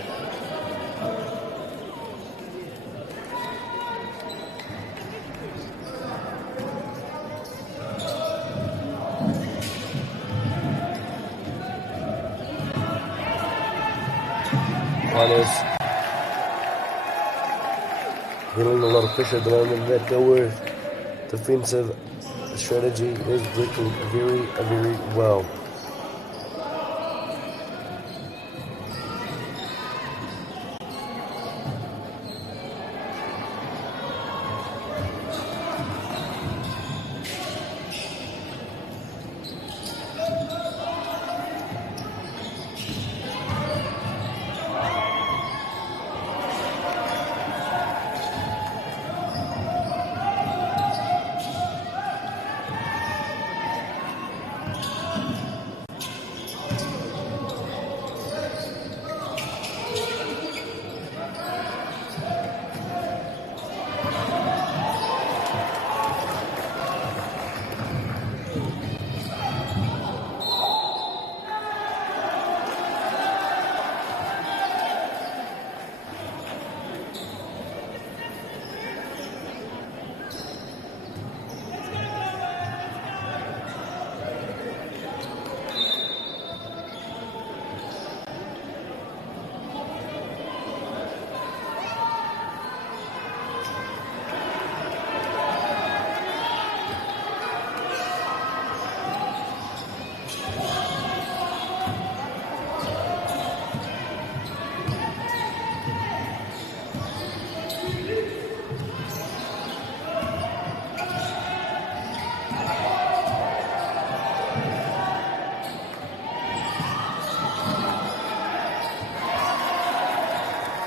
Aquinas feeling a lot of pressure at the moment. That Dilworth defensive strategy is working very, very well.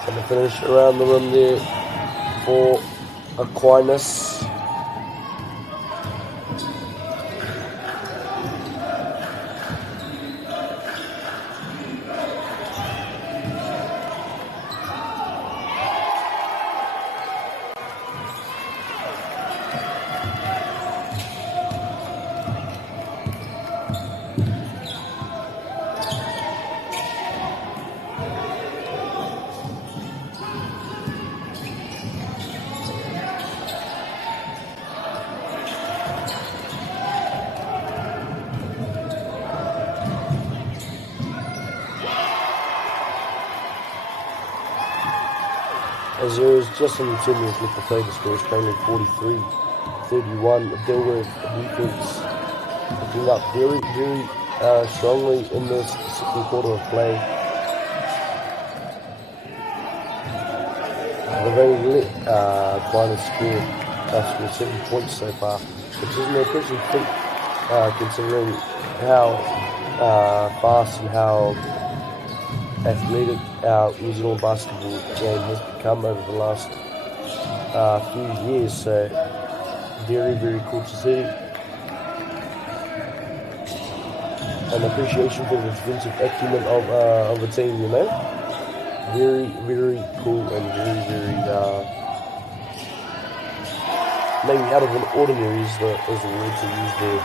And the finish around the rim there for Aquinas. As there is just under 2 minutes left to play, the score is currently 43-31. Dilworth defense looking up very, very strongly in this second quarter of play. They've only let Aquinas score 7 points so far, which is an impressive feat considering how fast and how athletic our New Zealand basketball game has become over the last few years. So very, very cool to see. An appreciation for the defensive acumen of the team, you know. Very, very cool and very, very maybe out of an ordinary is the word to use there.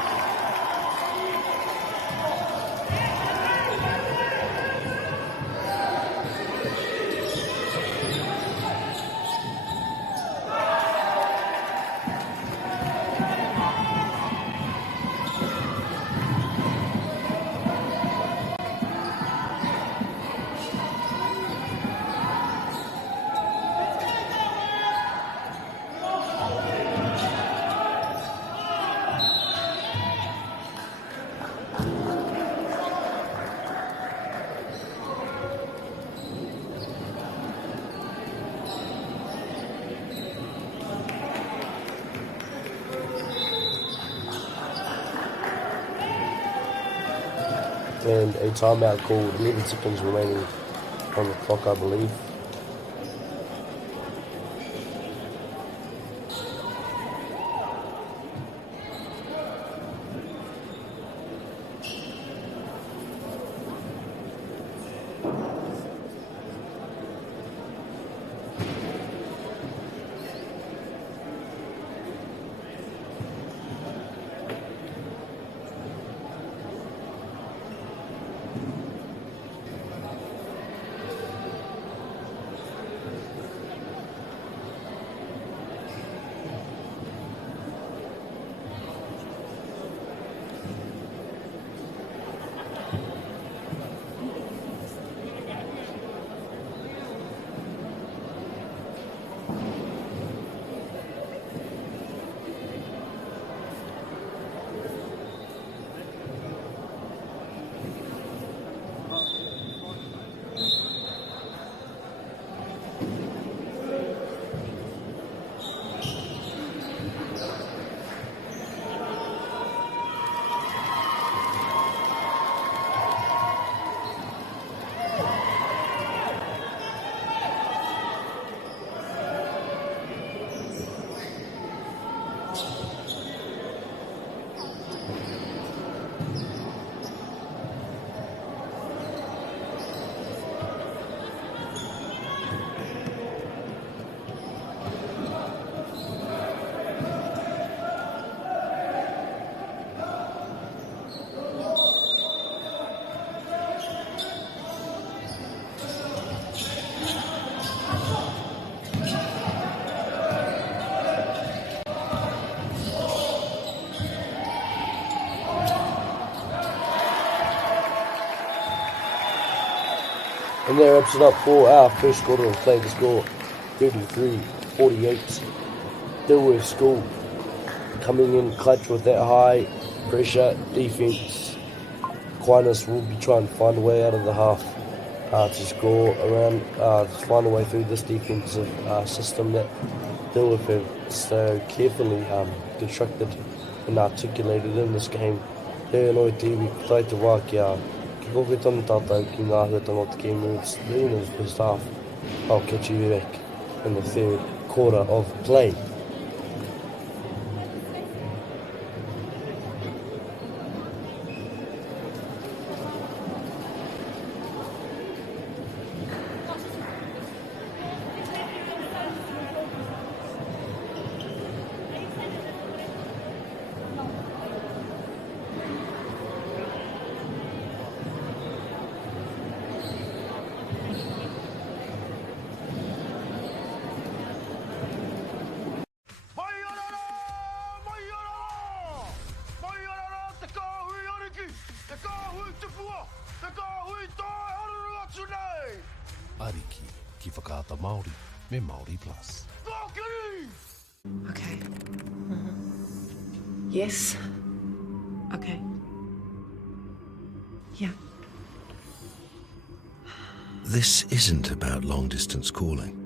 And a timeout called, 11 seconds remaining on the clock, I believe. And that wraps it up for our first quarter of play. The score 33-48. Dilworth School coming in clutch with that high pressure defence. Aquinas will be trying to find a way out of the half to score around, to find a way through this defensive system that Dilworth have so carefully constructed and articulated in this game. He anoi te iwi kutai te wā kia ki koke tonu tātou ki ngā huatanga o te key moves. The end of the first half. I'll catch you back in the third quarter of play. Ariki ki whakaata Māori me Māori Plus. Okay. Yes. Okay. Yeah. This isn't about long-distance calling,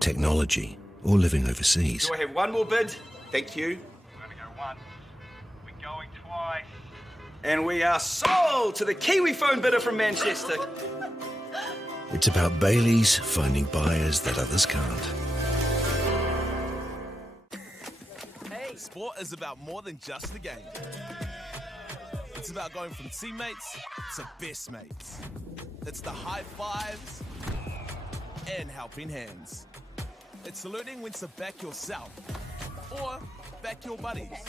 technology, or living overseas. Do I have one more bid? Thank you. We're going to go once. We're going twice. And we are sold to the Kiwi phone bidder from Manchester. It's about Bailey's finding buyers that others can't. Sport is about more than just the game. It's about going from teammates to best mates. It's the high fives and helping hands. It's saluting when to back yourself or back your buddies.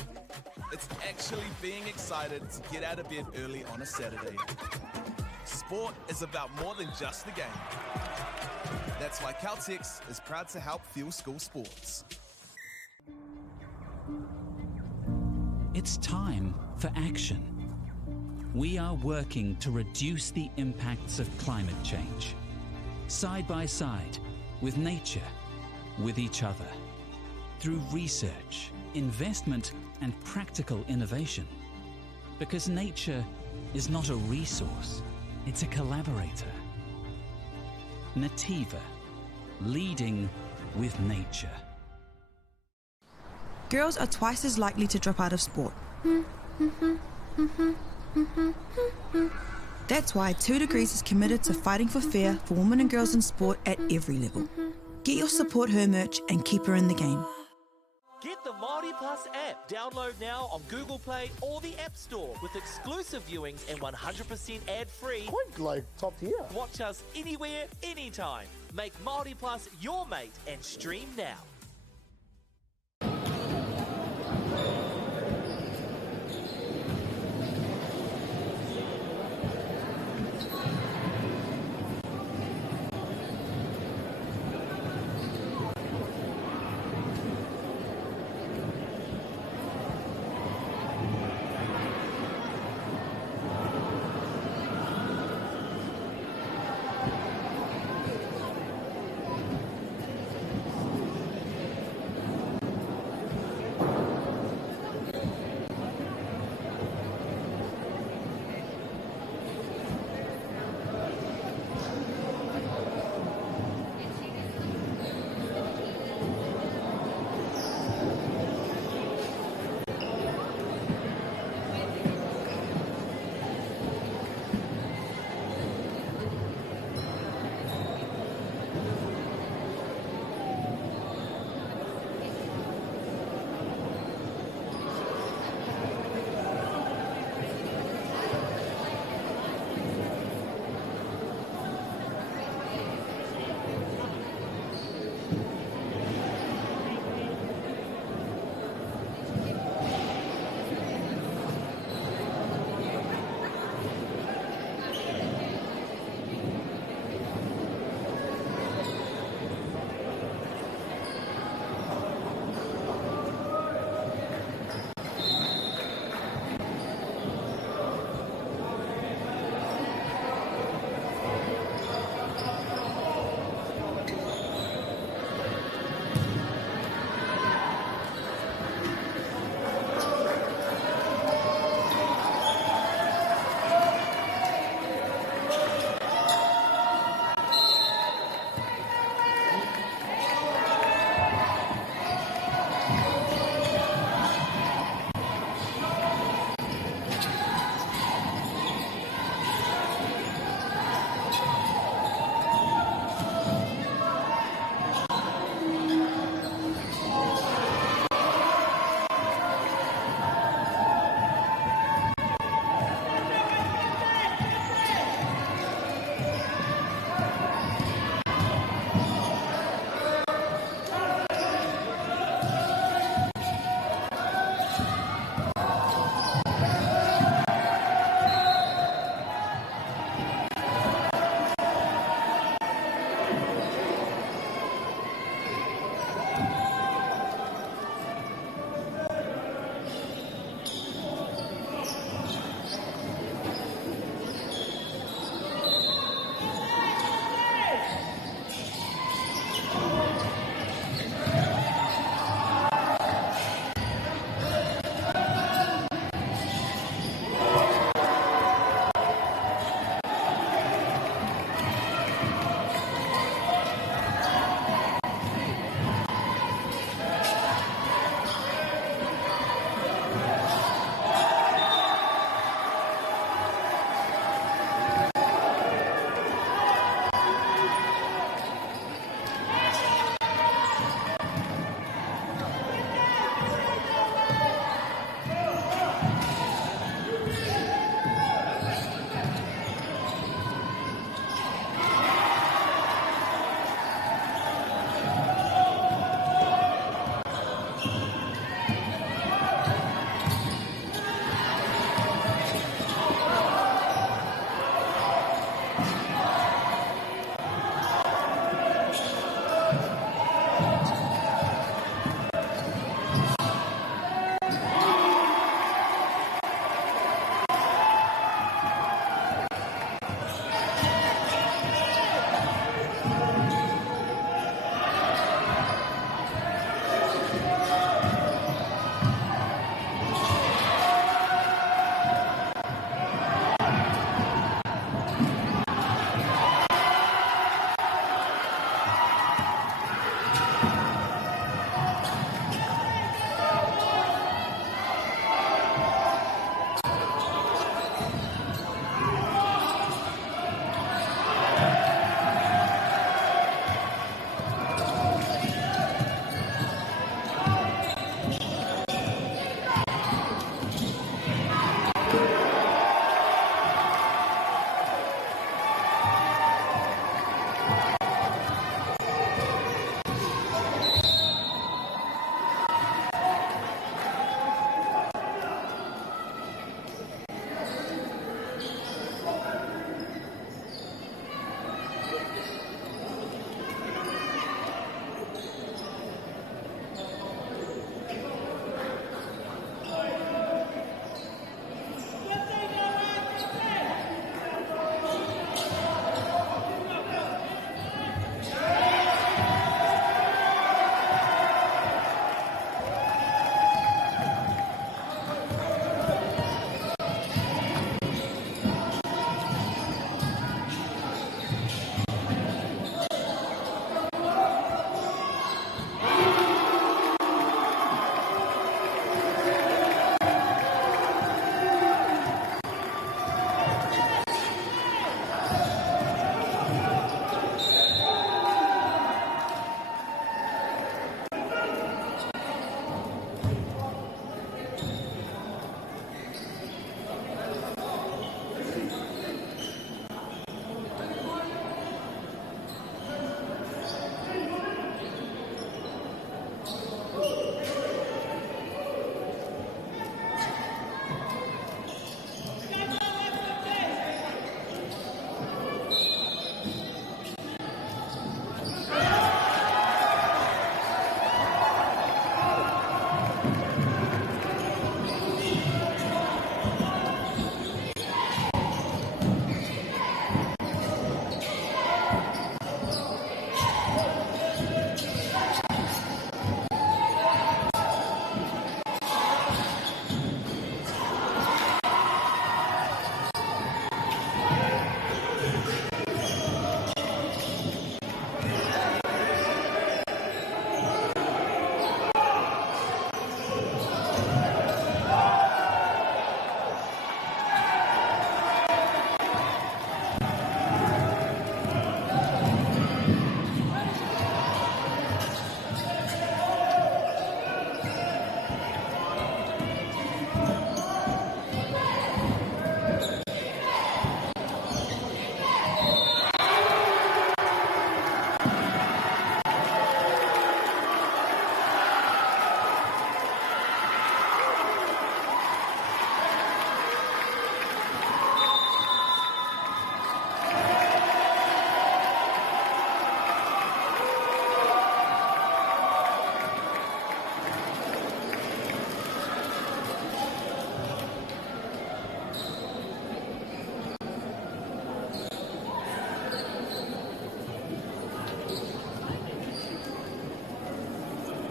It's actually being excited to get out of bed early on a Saturday. Sport is about more than just the game. That's why Caltex is proud to help fuel school sports. It's time for action. We are working to reduce the impacts of climate change, side by side, with nature, with each other, through research, investment, and practical innovation. Because nature is not a resource, it's a collaborator. Nativa, leading with nature. Girls are twice as likely to drop out of sport. That's why 2 Degrees is committed to fighting for fair for women and girls in sport at every level. Get your Support Her merch and keep her in the game. Get the Māori Plus app. Download now on Google Play or the App Store with exclusive viewings and 100% ad-free. Quite like top tier. Watch us anywhere, anytime. Make Māori Plus your mate and stream now.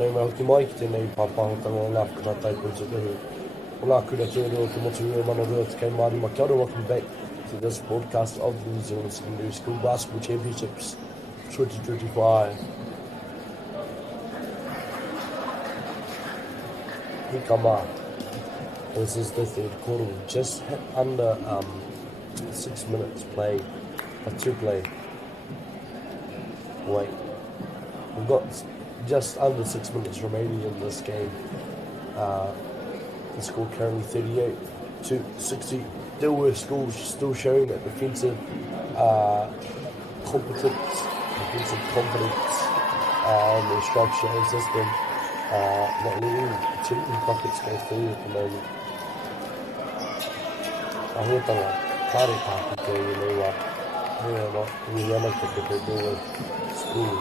Nei mai hoki mai ki tēnei pāpāhotanga o ngā whakaratai Putukuhu. O ngā kura tūrua ki motu rua mana rua te kei Mārima. Kia ora, welcome back to this broadcast of the New Zealand Secondary School Basketball Championships 2025. Hikama. This is the third quarter. We've just hit under 6 minutes play, a 2-play. Wait, we've got just under 6 minutes remaining in this game. The score currently 38 to 60. Dilworth School still showing that defensive competence, defensive confidence in their structure and system. Not letting too many buckets go through at the moment. Ahotanga, kāre pāki te iei wā. Hea wā, ui ana te te Dilworth School.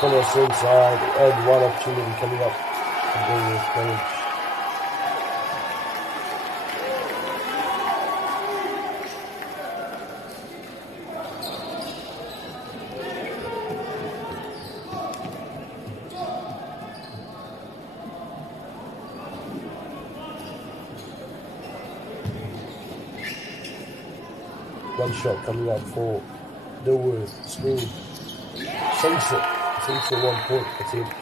Finish inside and one opportunity coming up from Dilworth College. One shot coming up for Dilworth School. Sinks it. Sinks for 1 point attempt.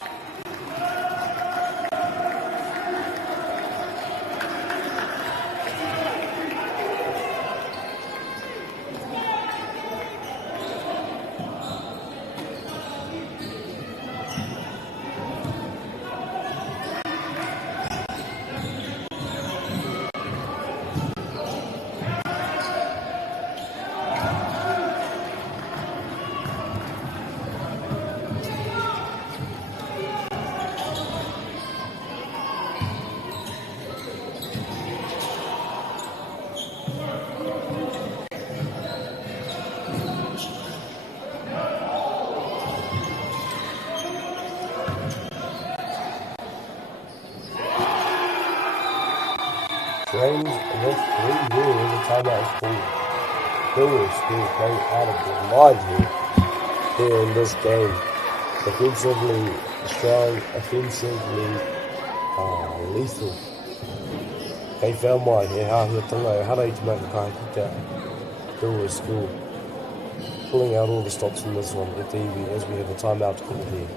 drained the 3 here. The timeout is called. Dillwall School playing out of their mind here in this game. Offensively strong, offensively lethal. Kei whao mai he hāhuatanga e hara I te makakahi ki te Dillwall School. Pulling out all the stops in this one with Evie as we have a timeout call here.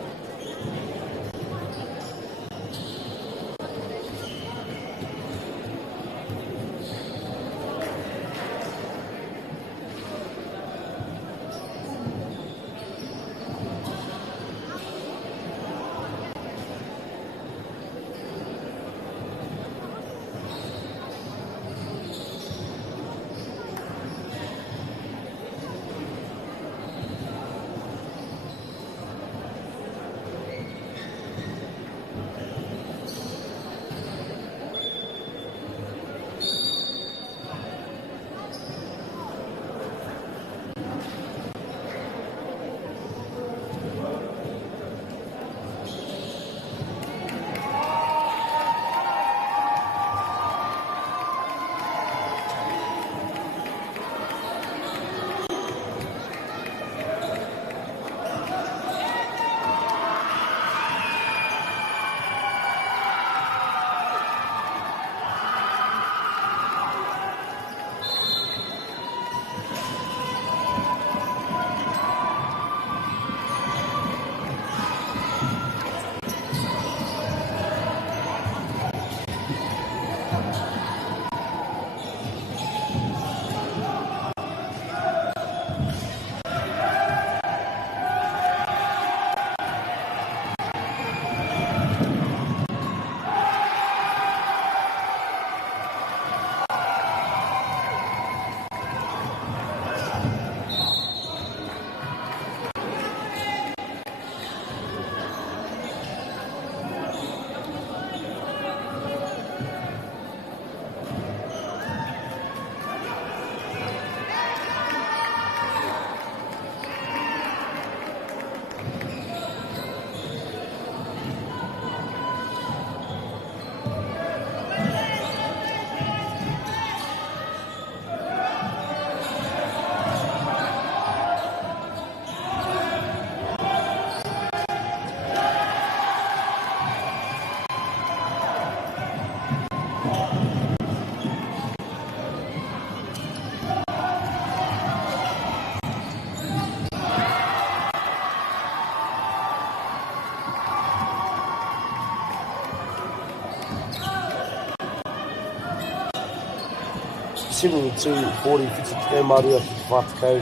Similarly to 40-53 Mario ki te whatakau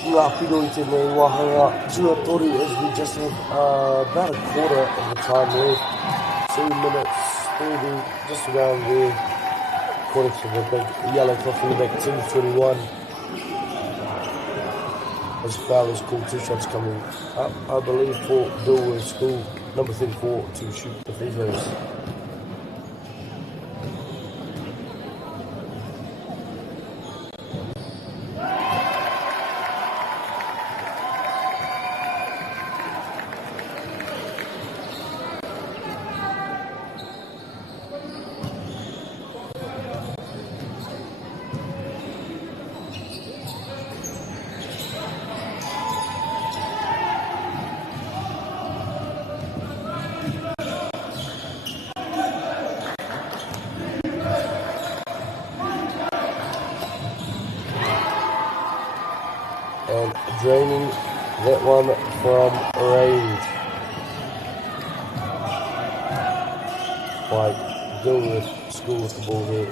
ngā piro I tēnei wahanga tuatoru as we just have about a quarter of the time left. 2 minutes 30, just around there, according to the big yellow clock in the back, 10:21. As foul is called, 2 shots coming up, I believe, for Dillwall School, number 34, to shoot the free throws. And draining that one from range by Dillwall School with the ball here.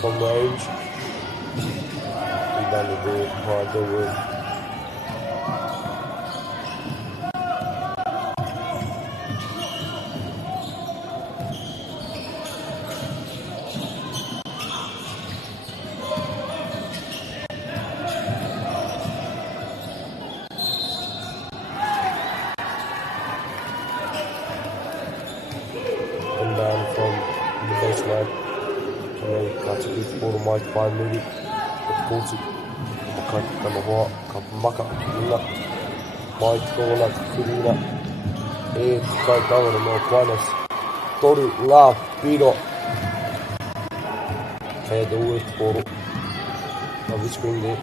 From range. Down the ball, hard Dillwall. Nei, ka tuku te poro mai te pai muri, o te kōtu, makai te kama hoa, ka maka ki ina, mai te kōna ka kurina, e te kai tawara no Aquinas, toru ngā piro, kaya te ue te poro, na whispering there,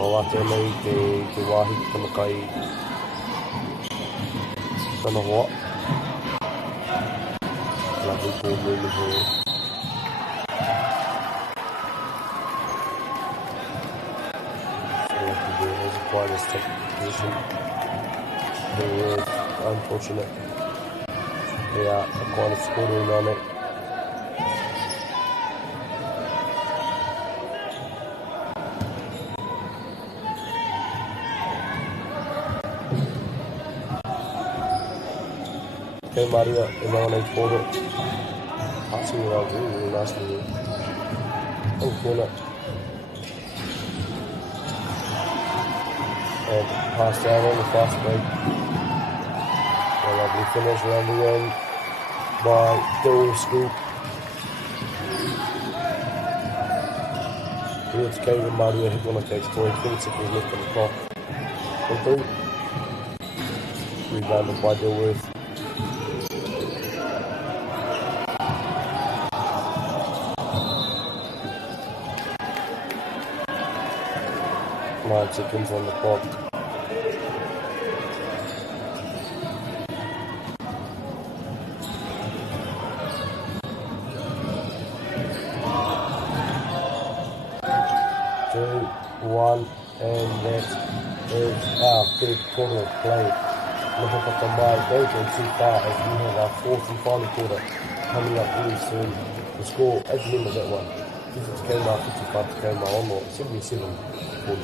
Mawate nei te wāhi ki tana kai tana hoa. Lovely ball movement here. So lucky there, there's a quite a stick position. Unfortunate. Yeah, quite a scoring on it. Okay, Maria, in our next photo. Passing it out really nicely here. Oh, corner. And pass down on the fast break. A lovely finish around the end by Dylan Scoop. Here's Kevin Maria, hit on the case, 20 seconds left on the clock. 1-3. Rebounded by Dilworth. Seconds on the clock. Two, one, and that is our third quarter played. Look at the Mai, don't go too far as we have our fourth and final quarter coming up really soon. The score at the end of that one, 50 Kmart, 55 to Kmart onward, 77-46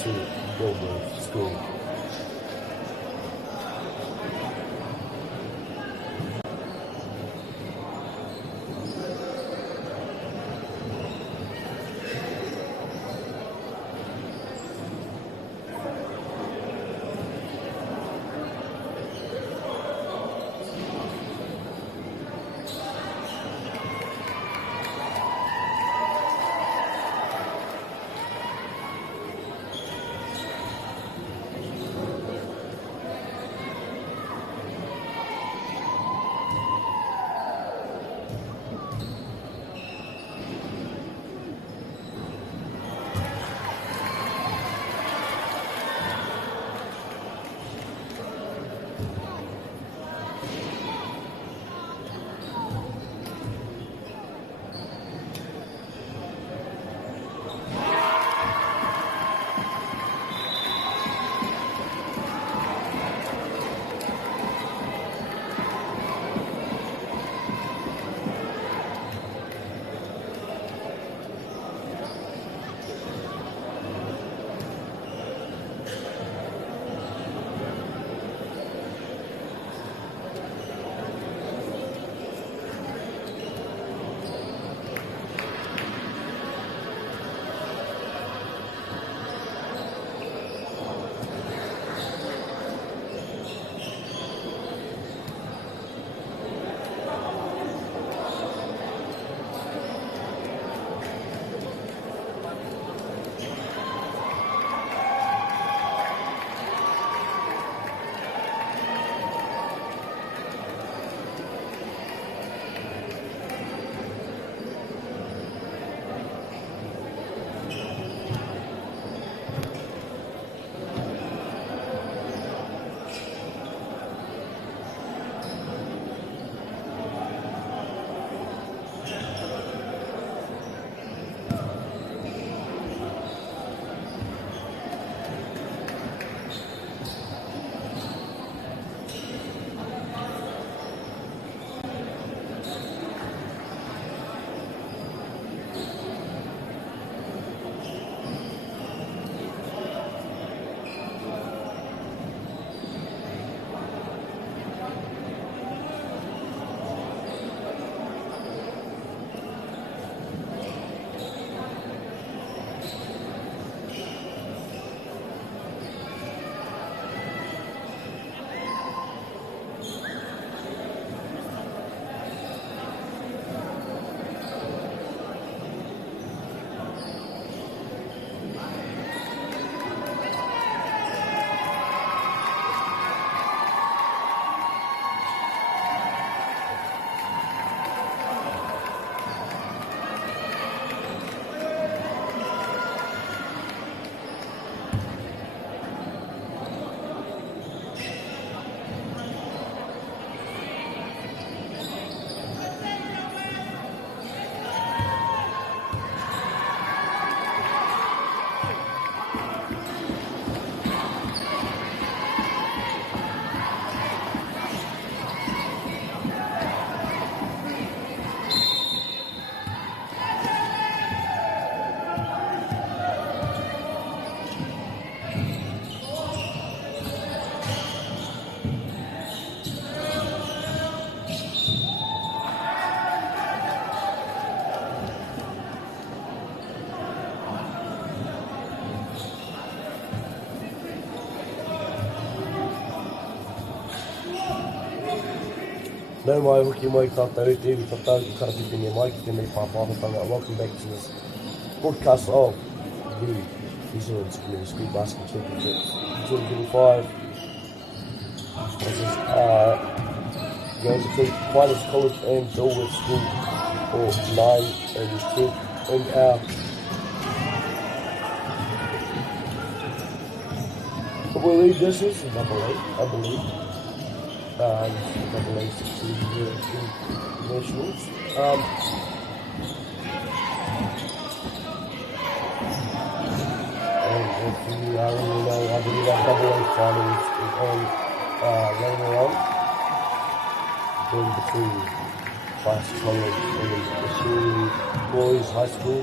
to Dilworth School. Nau mai hoki mai tātou e te iwi tātou ki karatipine mai ki tēnei pāpāhotanga. Welcome back to this broadcast of the New Zealand Community School Basketball Championship 2025. This is games between Aquinas College and Dilworth School for 9 and 10 in our Double A dishes, Double A, I believe. Double A 16 nationals. And if you already know, I believe our Double A finals is on later on. Going between Class College and the Shuri Boys High School.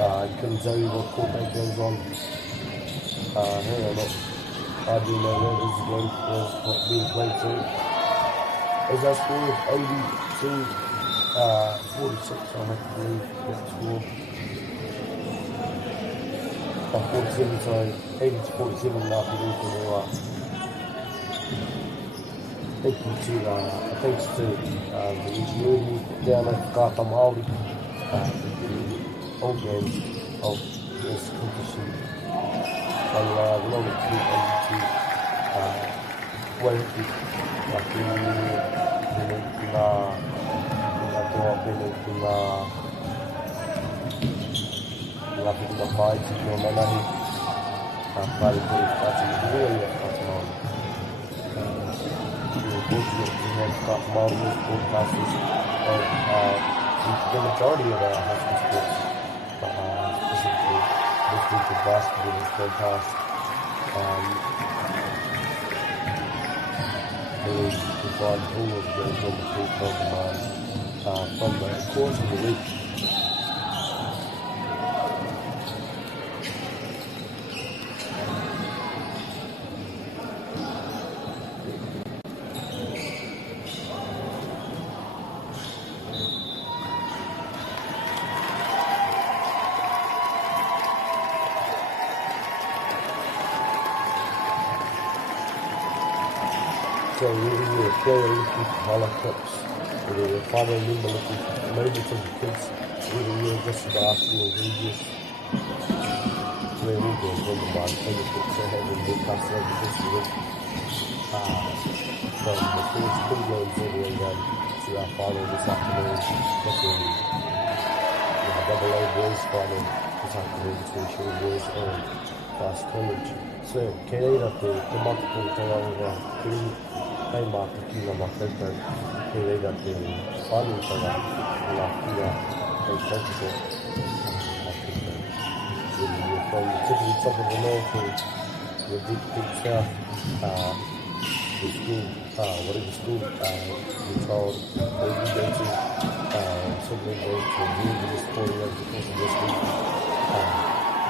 I couldn't tell you what court that goes on. Hang on, I do know that this game was being played too. As our score of 82, 46, I have to believe that score. 47, sorry, 80 to 47, I believe in the thanks to the ingenuity down at Kata Māori, the old games of this competition. And we know that people need to wait like in fight to go manahi pari pari starting to do it fortunate to have Scott Marvel's broadcasters of the majority of our high school sports, but specifically this week of basketball is fantastic. Really provide all of those wonderful programs from the course of the week. So we were a player looking for highlight clips, we were a family member looking for moments of the kids, we were just about asking them videos. We're all going from the band, and the kids are having big passes over this week. From the first two games all the way down to our final this afternoon, looking at the Double A boys final this afternoon between Shore Boys and Class College. So, kei reira te matako te aura kiri, hei mata ki ngā matako, kei reira te whanutanga ngā kia hei tautoko. We're from the typically top of the north to the deep south, the school, whatever school you're told, or you go to, something goes to a really sporting over the course of this week.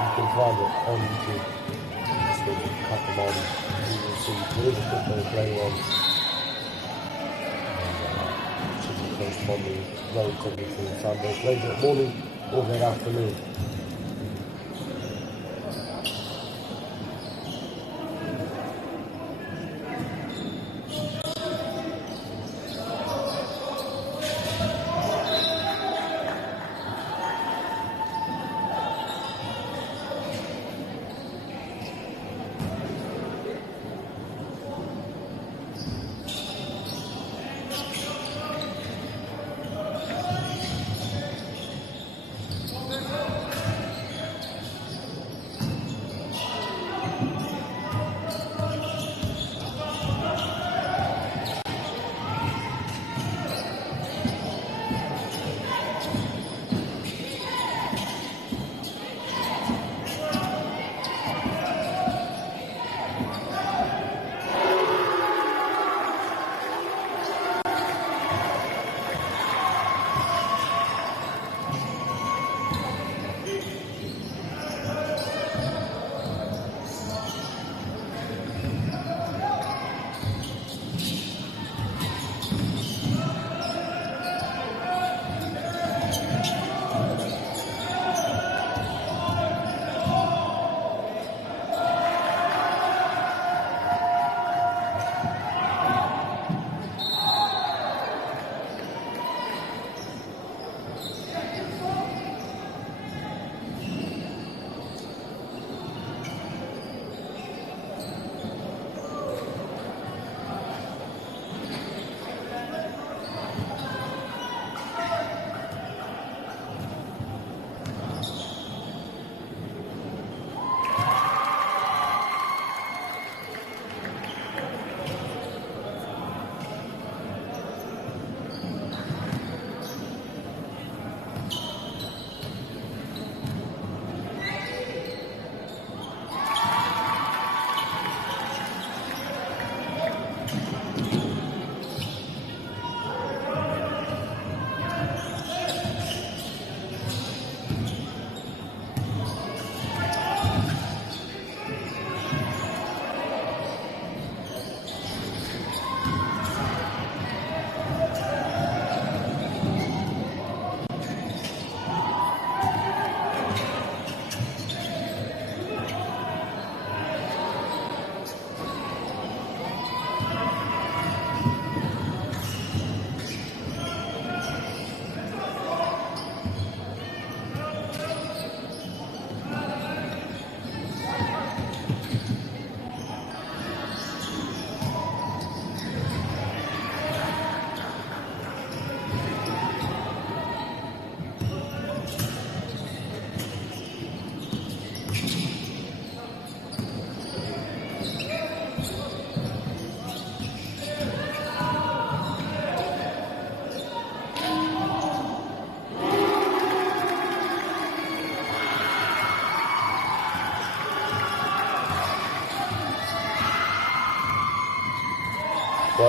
You can find it on YouTube. Kata Māori, you will see whatever football they're playing on, and should be corresponding relatively to the Sunday, later that morning or that afternoon.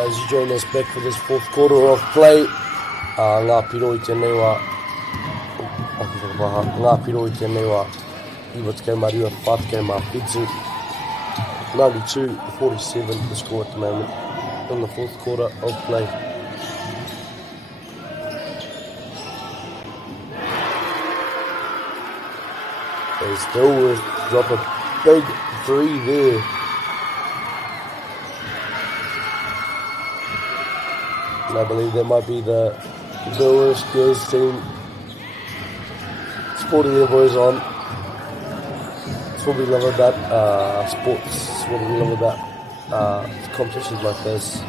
as you join us back for this fourth quarter of play. Ngā piro I tēnei wā, ngā piro I tēnei wā, iwa te kaumariwa, whātekau mā Fidzu. 92-47 the score at the moment in the fourth quarter of play. As Dilworth drop a big three there. And I believe that might be the Dilworth girls team sporting their boys on. That's what we love about sports. That's what we love about competitions like this.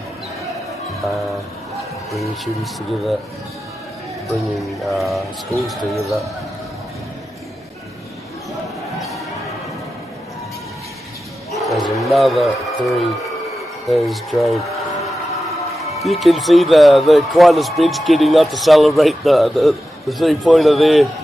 Bringing students together, bringing schools together. There's another three. There's Joe. You can see the Aquinas bench getting up to celebrate the 3-pointer there.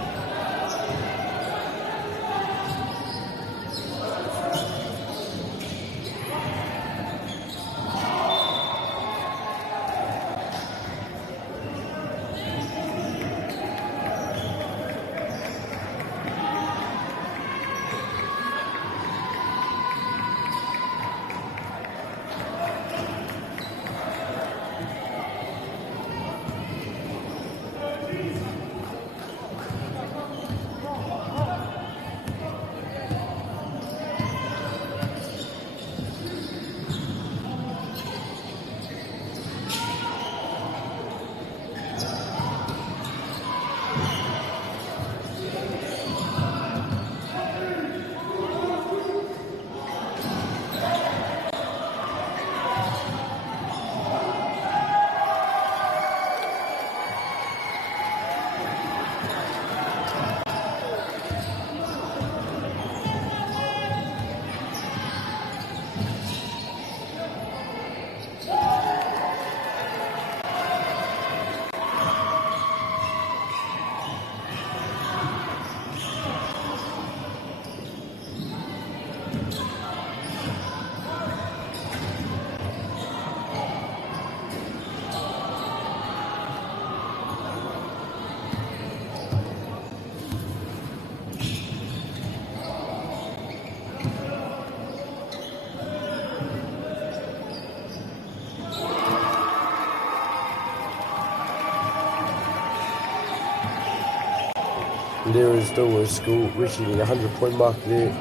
And there is Dilworth School reaching the 100-point mark there.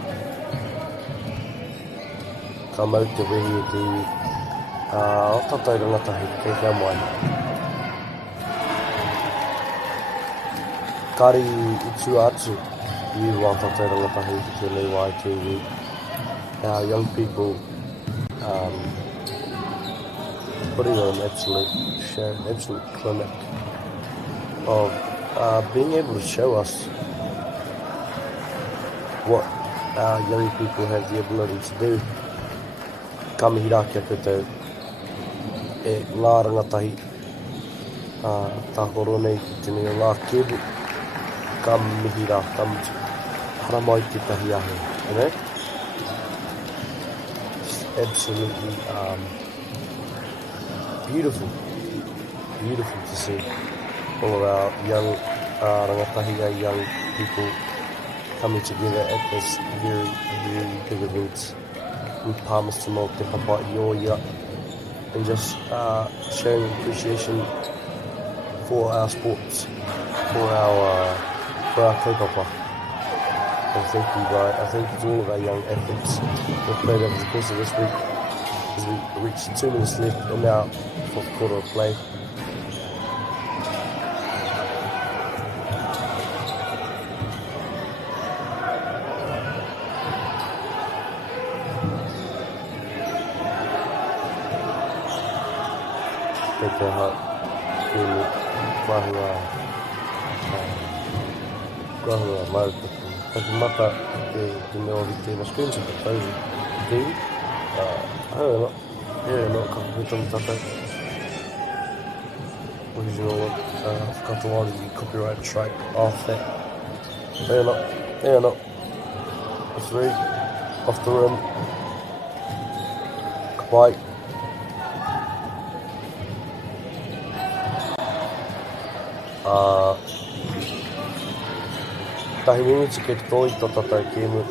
Ka mau te wehi te o tatai rangatahi kei kia mai. Kari utu atu I wā tatai rangatahi ki te nei wai TV. Our young people putting on an absolute clinic of being able to show us what our young people have the ability to do. Ka mihi rā kia koutou e ngā rangatahi tā horo nei ki tēnei o ngā kebu. Ka mihi rā, ka hara mai te tahi ahe, you know? It's absolutely beautiful to see all of our young rangatahi, our young people coming together at this very, very big event in Palmerston North, Te Papa Ioia, and just showing appreciation for our sports, for our kaupapa. And thank you, guys. I thank you to all of our young athletes who have played over the course of this week as we reach 2 minutes left in our fourth quarter of play. Take their heart Guahua Marta. Taki mata te mea ovi te maskunsa te tauzi te iwi. Here no, kakakutam tatai. Original whakatawari copyright track off that. Here no. A three, off the rim. Quite. Tahi minutes ke te toi tata ke mu.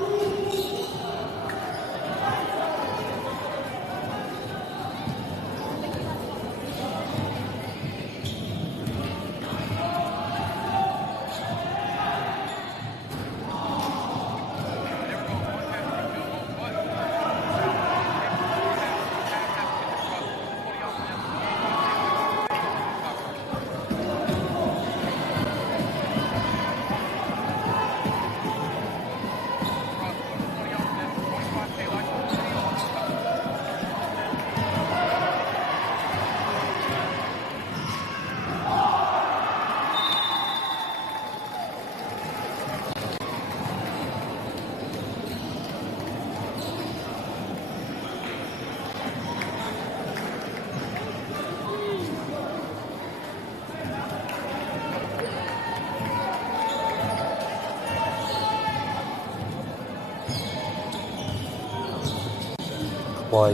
Why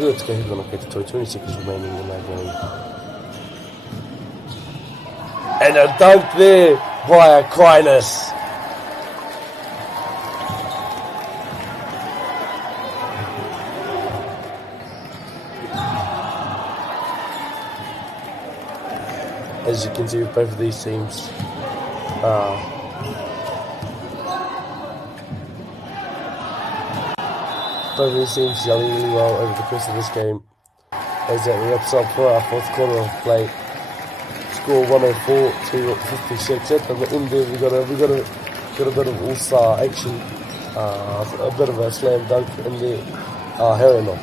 let's get him to 20 seconds remaining in that game. And a dunk there by Aquinas. As you can see with both of these teams, both of these teams gelling really well over the course of this game. As it wraps up for our fourth quarter of play. Score 104 to 56. At the end there, we got a bit of all-star action, a bit of a slam dunk in there. Herino.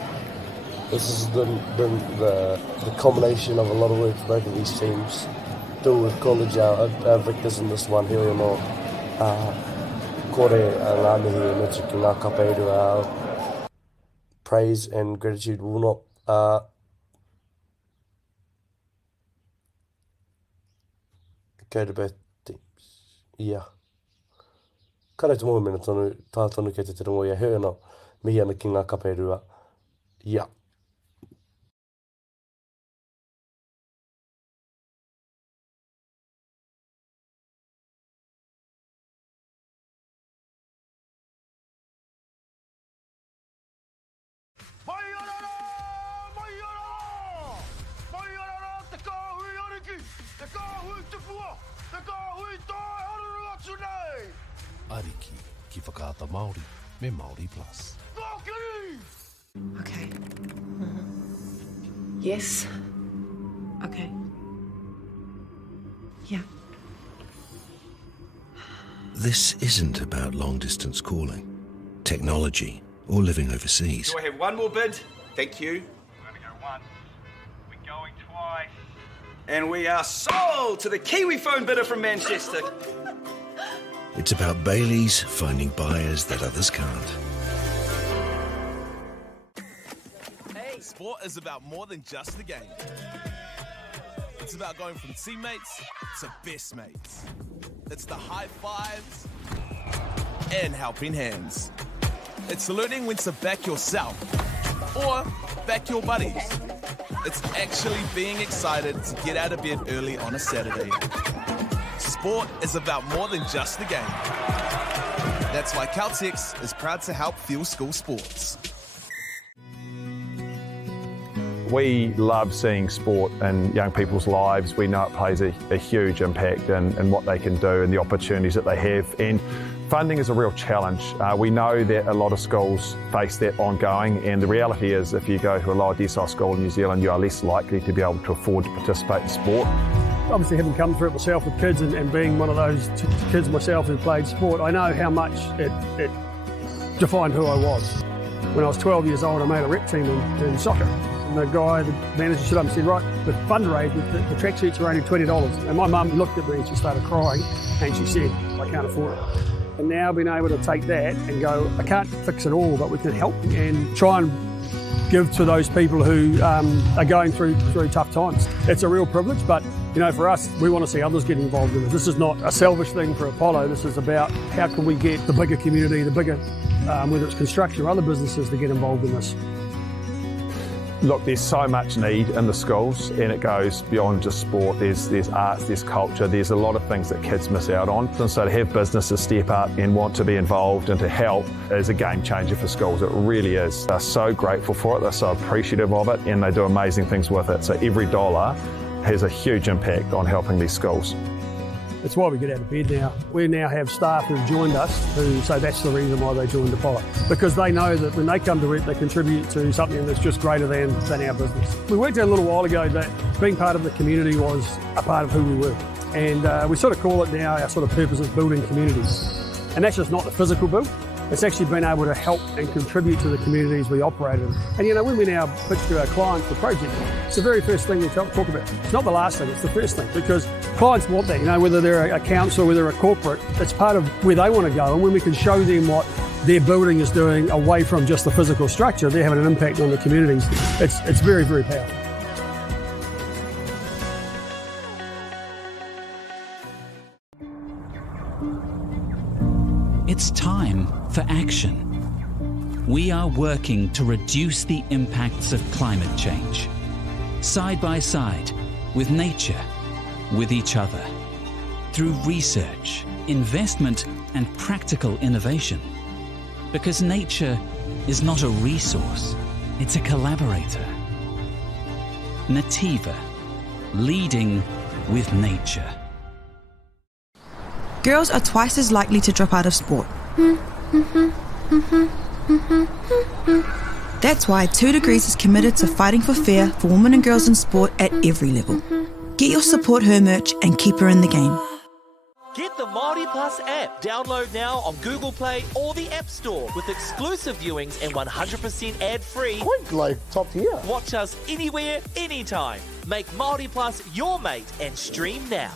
This has been the combination of a lot of work for both of these teams. Still with college our victors in this one, Herino. Kore Alamihi and Mitsuki ngā kapeiru our praise and gratitude will not go to both teams. Yeah. Kare te mohu mena tonu, tātonu kei te te rongo ia Herino, mihi ana ki ngā kapeirua. Yeah. Ariki ki whakaata Māori me Māori Plus. Okay. Yes. Okay. Yeah. This isn't about long-distance calling, technology, or living overseas. Do I have one more bid? Thank you. We're going to go once. We're going twice. And we are sold to the Kiwi phone bidder from Manchester. It's about Bailey's finding buyers that others can't. Sport is about more than just the game. It's about going from teammates to best mates. It's the high fives and helping hands. It's learning when to back yourself or back your buddies. It's actually being excited to get out of bed early on a Saturday. Sport is about more than just the game. That's why Caltex is proud to help fuel school sports. We love seeing sport in young people's lives. We know it plays a huge impact in what they can do and the opportunities that they have. And funding is a real challenge. We know that a lot of schools face that ongoing, and the reality is if you go to a lower decile school in New Zealand, you are less likely to be able to afford to participate in sport. Obviously, having come through it myself with kids and being one of those kids myself who played sport, I know how much it defined who I was. When I was 12 years old, I made a rep team in soccer. And the guy, the manager stood up and said, right, the fundraise, the tracksuits are only $20. And my mum looked at me and she started crying and she said, I can't afford it. And now being able to take that and go, I can't fix it all, but we can help and try and give to those people who are going through tough times. It's a real privilege, but you know, for us, we want to see others get involved in it. This is not a selfish thing for Apollo. This is about how can we get the bigger community, the bigger, whether it's construction or other businesses, to get involved in this. Look, there's so much need in the schools, and it goes beyond just sport. There's arts, there's culture, there's a lot of things that kids miss out on. And so to have businesses step up and want to be involved and to help is a game changer for schools. It really is. They're so grateful for it, they're so appreciative of it, and they do amazing things with it. So every dollar has a huge impact on helping these schools. It's why we get out of bed now. We now have staff who've joined us who say that's the reason why they joined Apollo. Because they know that when they come to it, they contribute to something that's just greater than our business. We worked out a little while ago that being part of the community was a part of who we were. And we sort of call it now, our sort of purpose is building communities. And that's just not the physical build. It's actually been able to help and contribute to the communities we operate in. And you know, when we now pitch to our clients the project, it's the very first thing we talk about. It's not the last thing, it's the first thing, because clients want that, you know, whether they're a council, whether they're a corporate, it's part of where they want to go. And when we can show them what their building is doing away from just the physical structure, they're having an impact on the communities. It's very, very powerful. It's time for action. We are working to reduce the impacts of climate change, side by side with nature, with each other, through research, investment, and practical innovation. Because nature is not a resource, it's a collaborator. Nativa, leading with nature. Girls are twice as likely to drop out of sport. That's why 2 Degrees is committed to fighting for fair for women and girls in sport at every level. Get your Support Her merch and keep her in the game. Get the Māori Plus app. Download now on Google Play or the App Store with exclusive viewings and 100% ad-free. Quite like top tier. Watch us anywhere, anytime. Make Māori Plus your mate and stream now.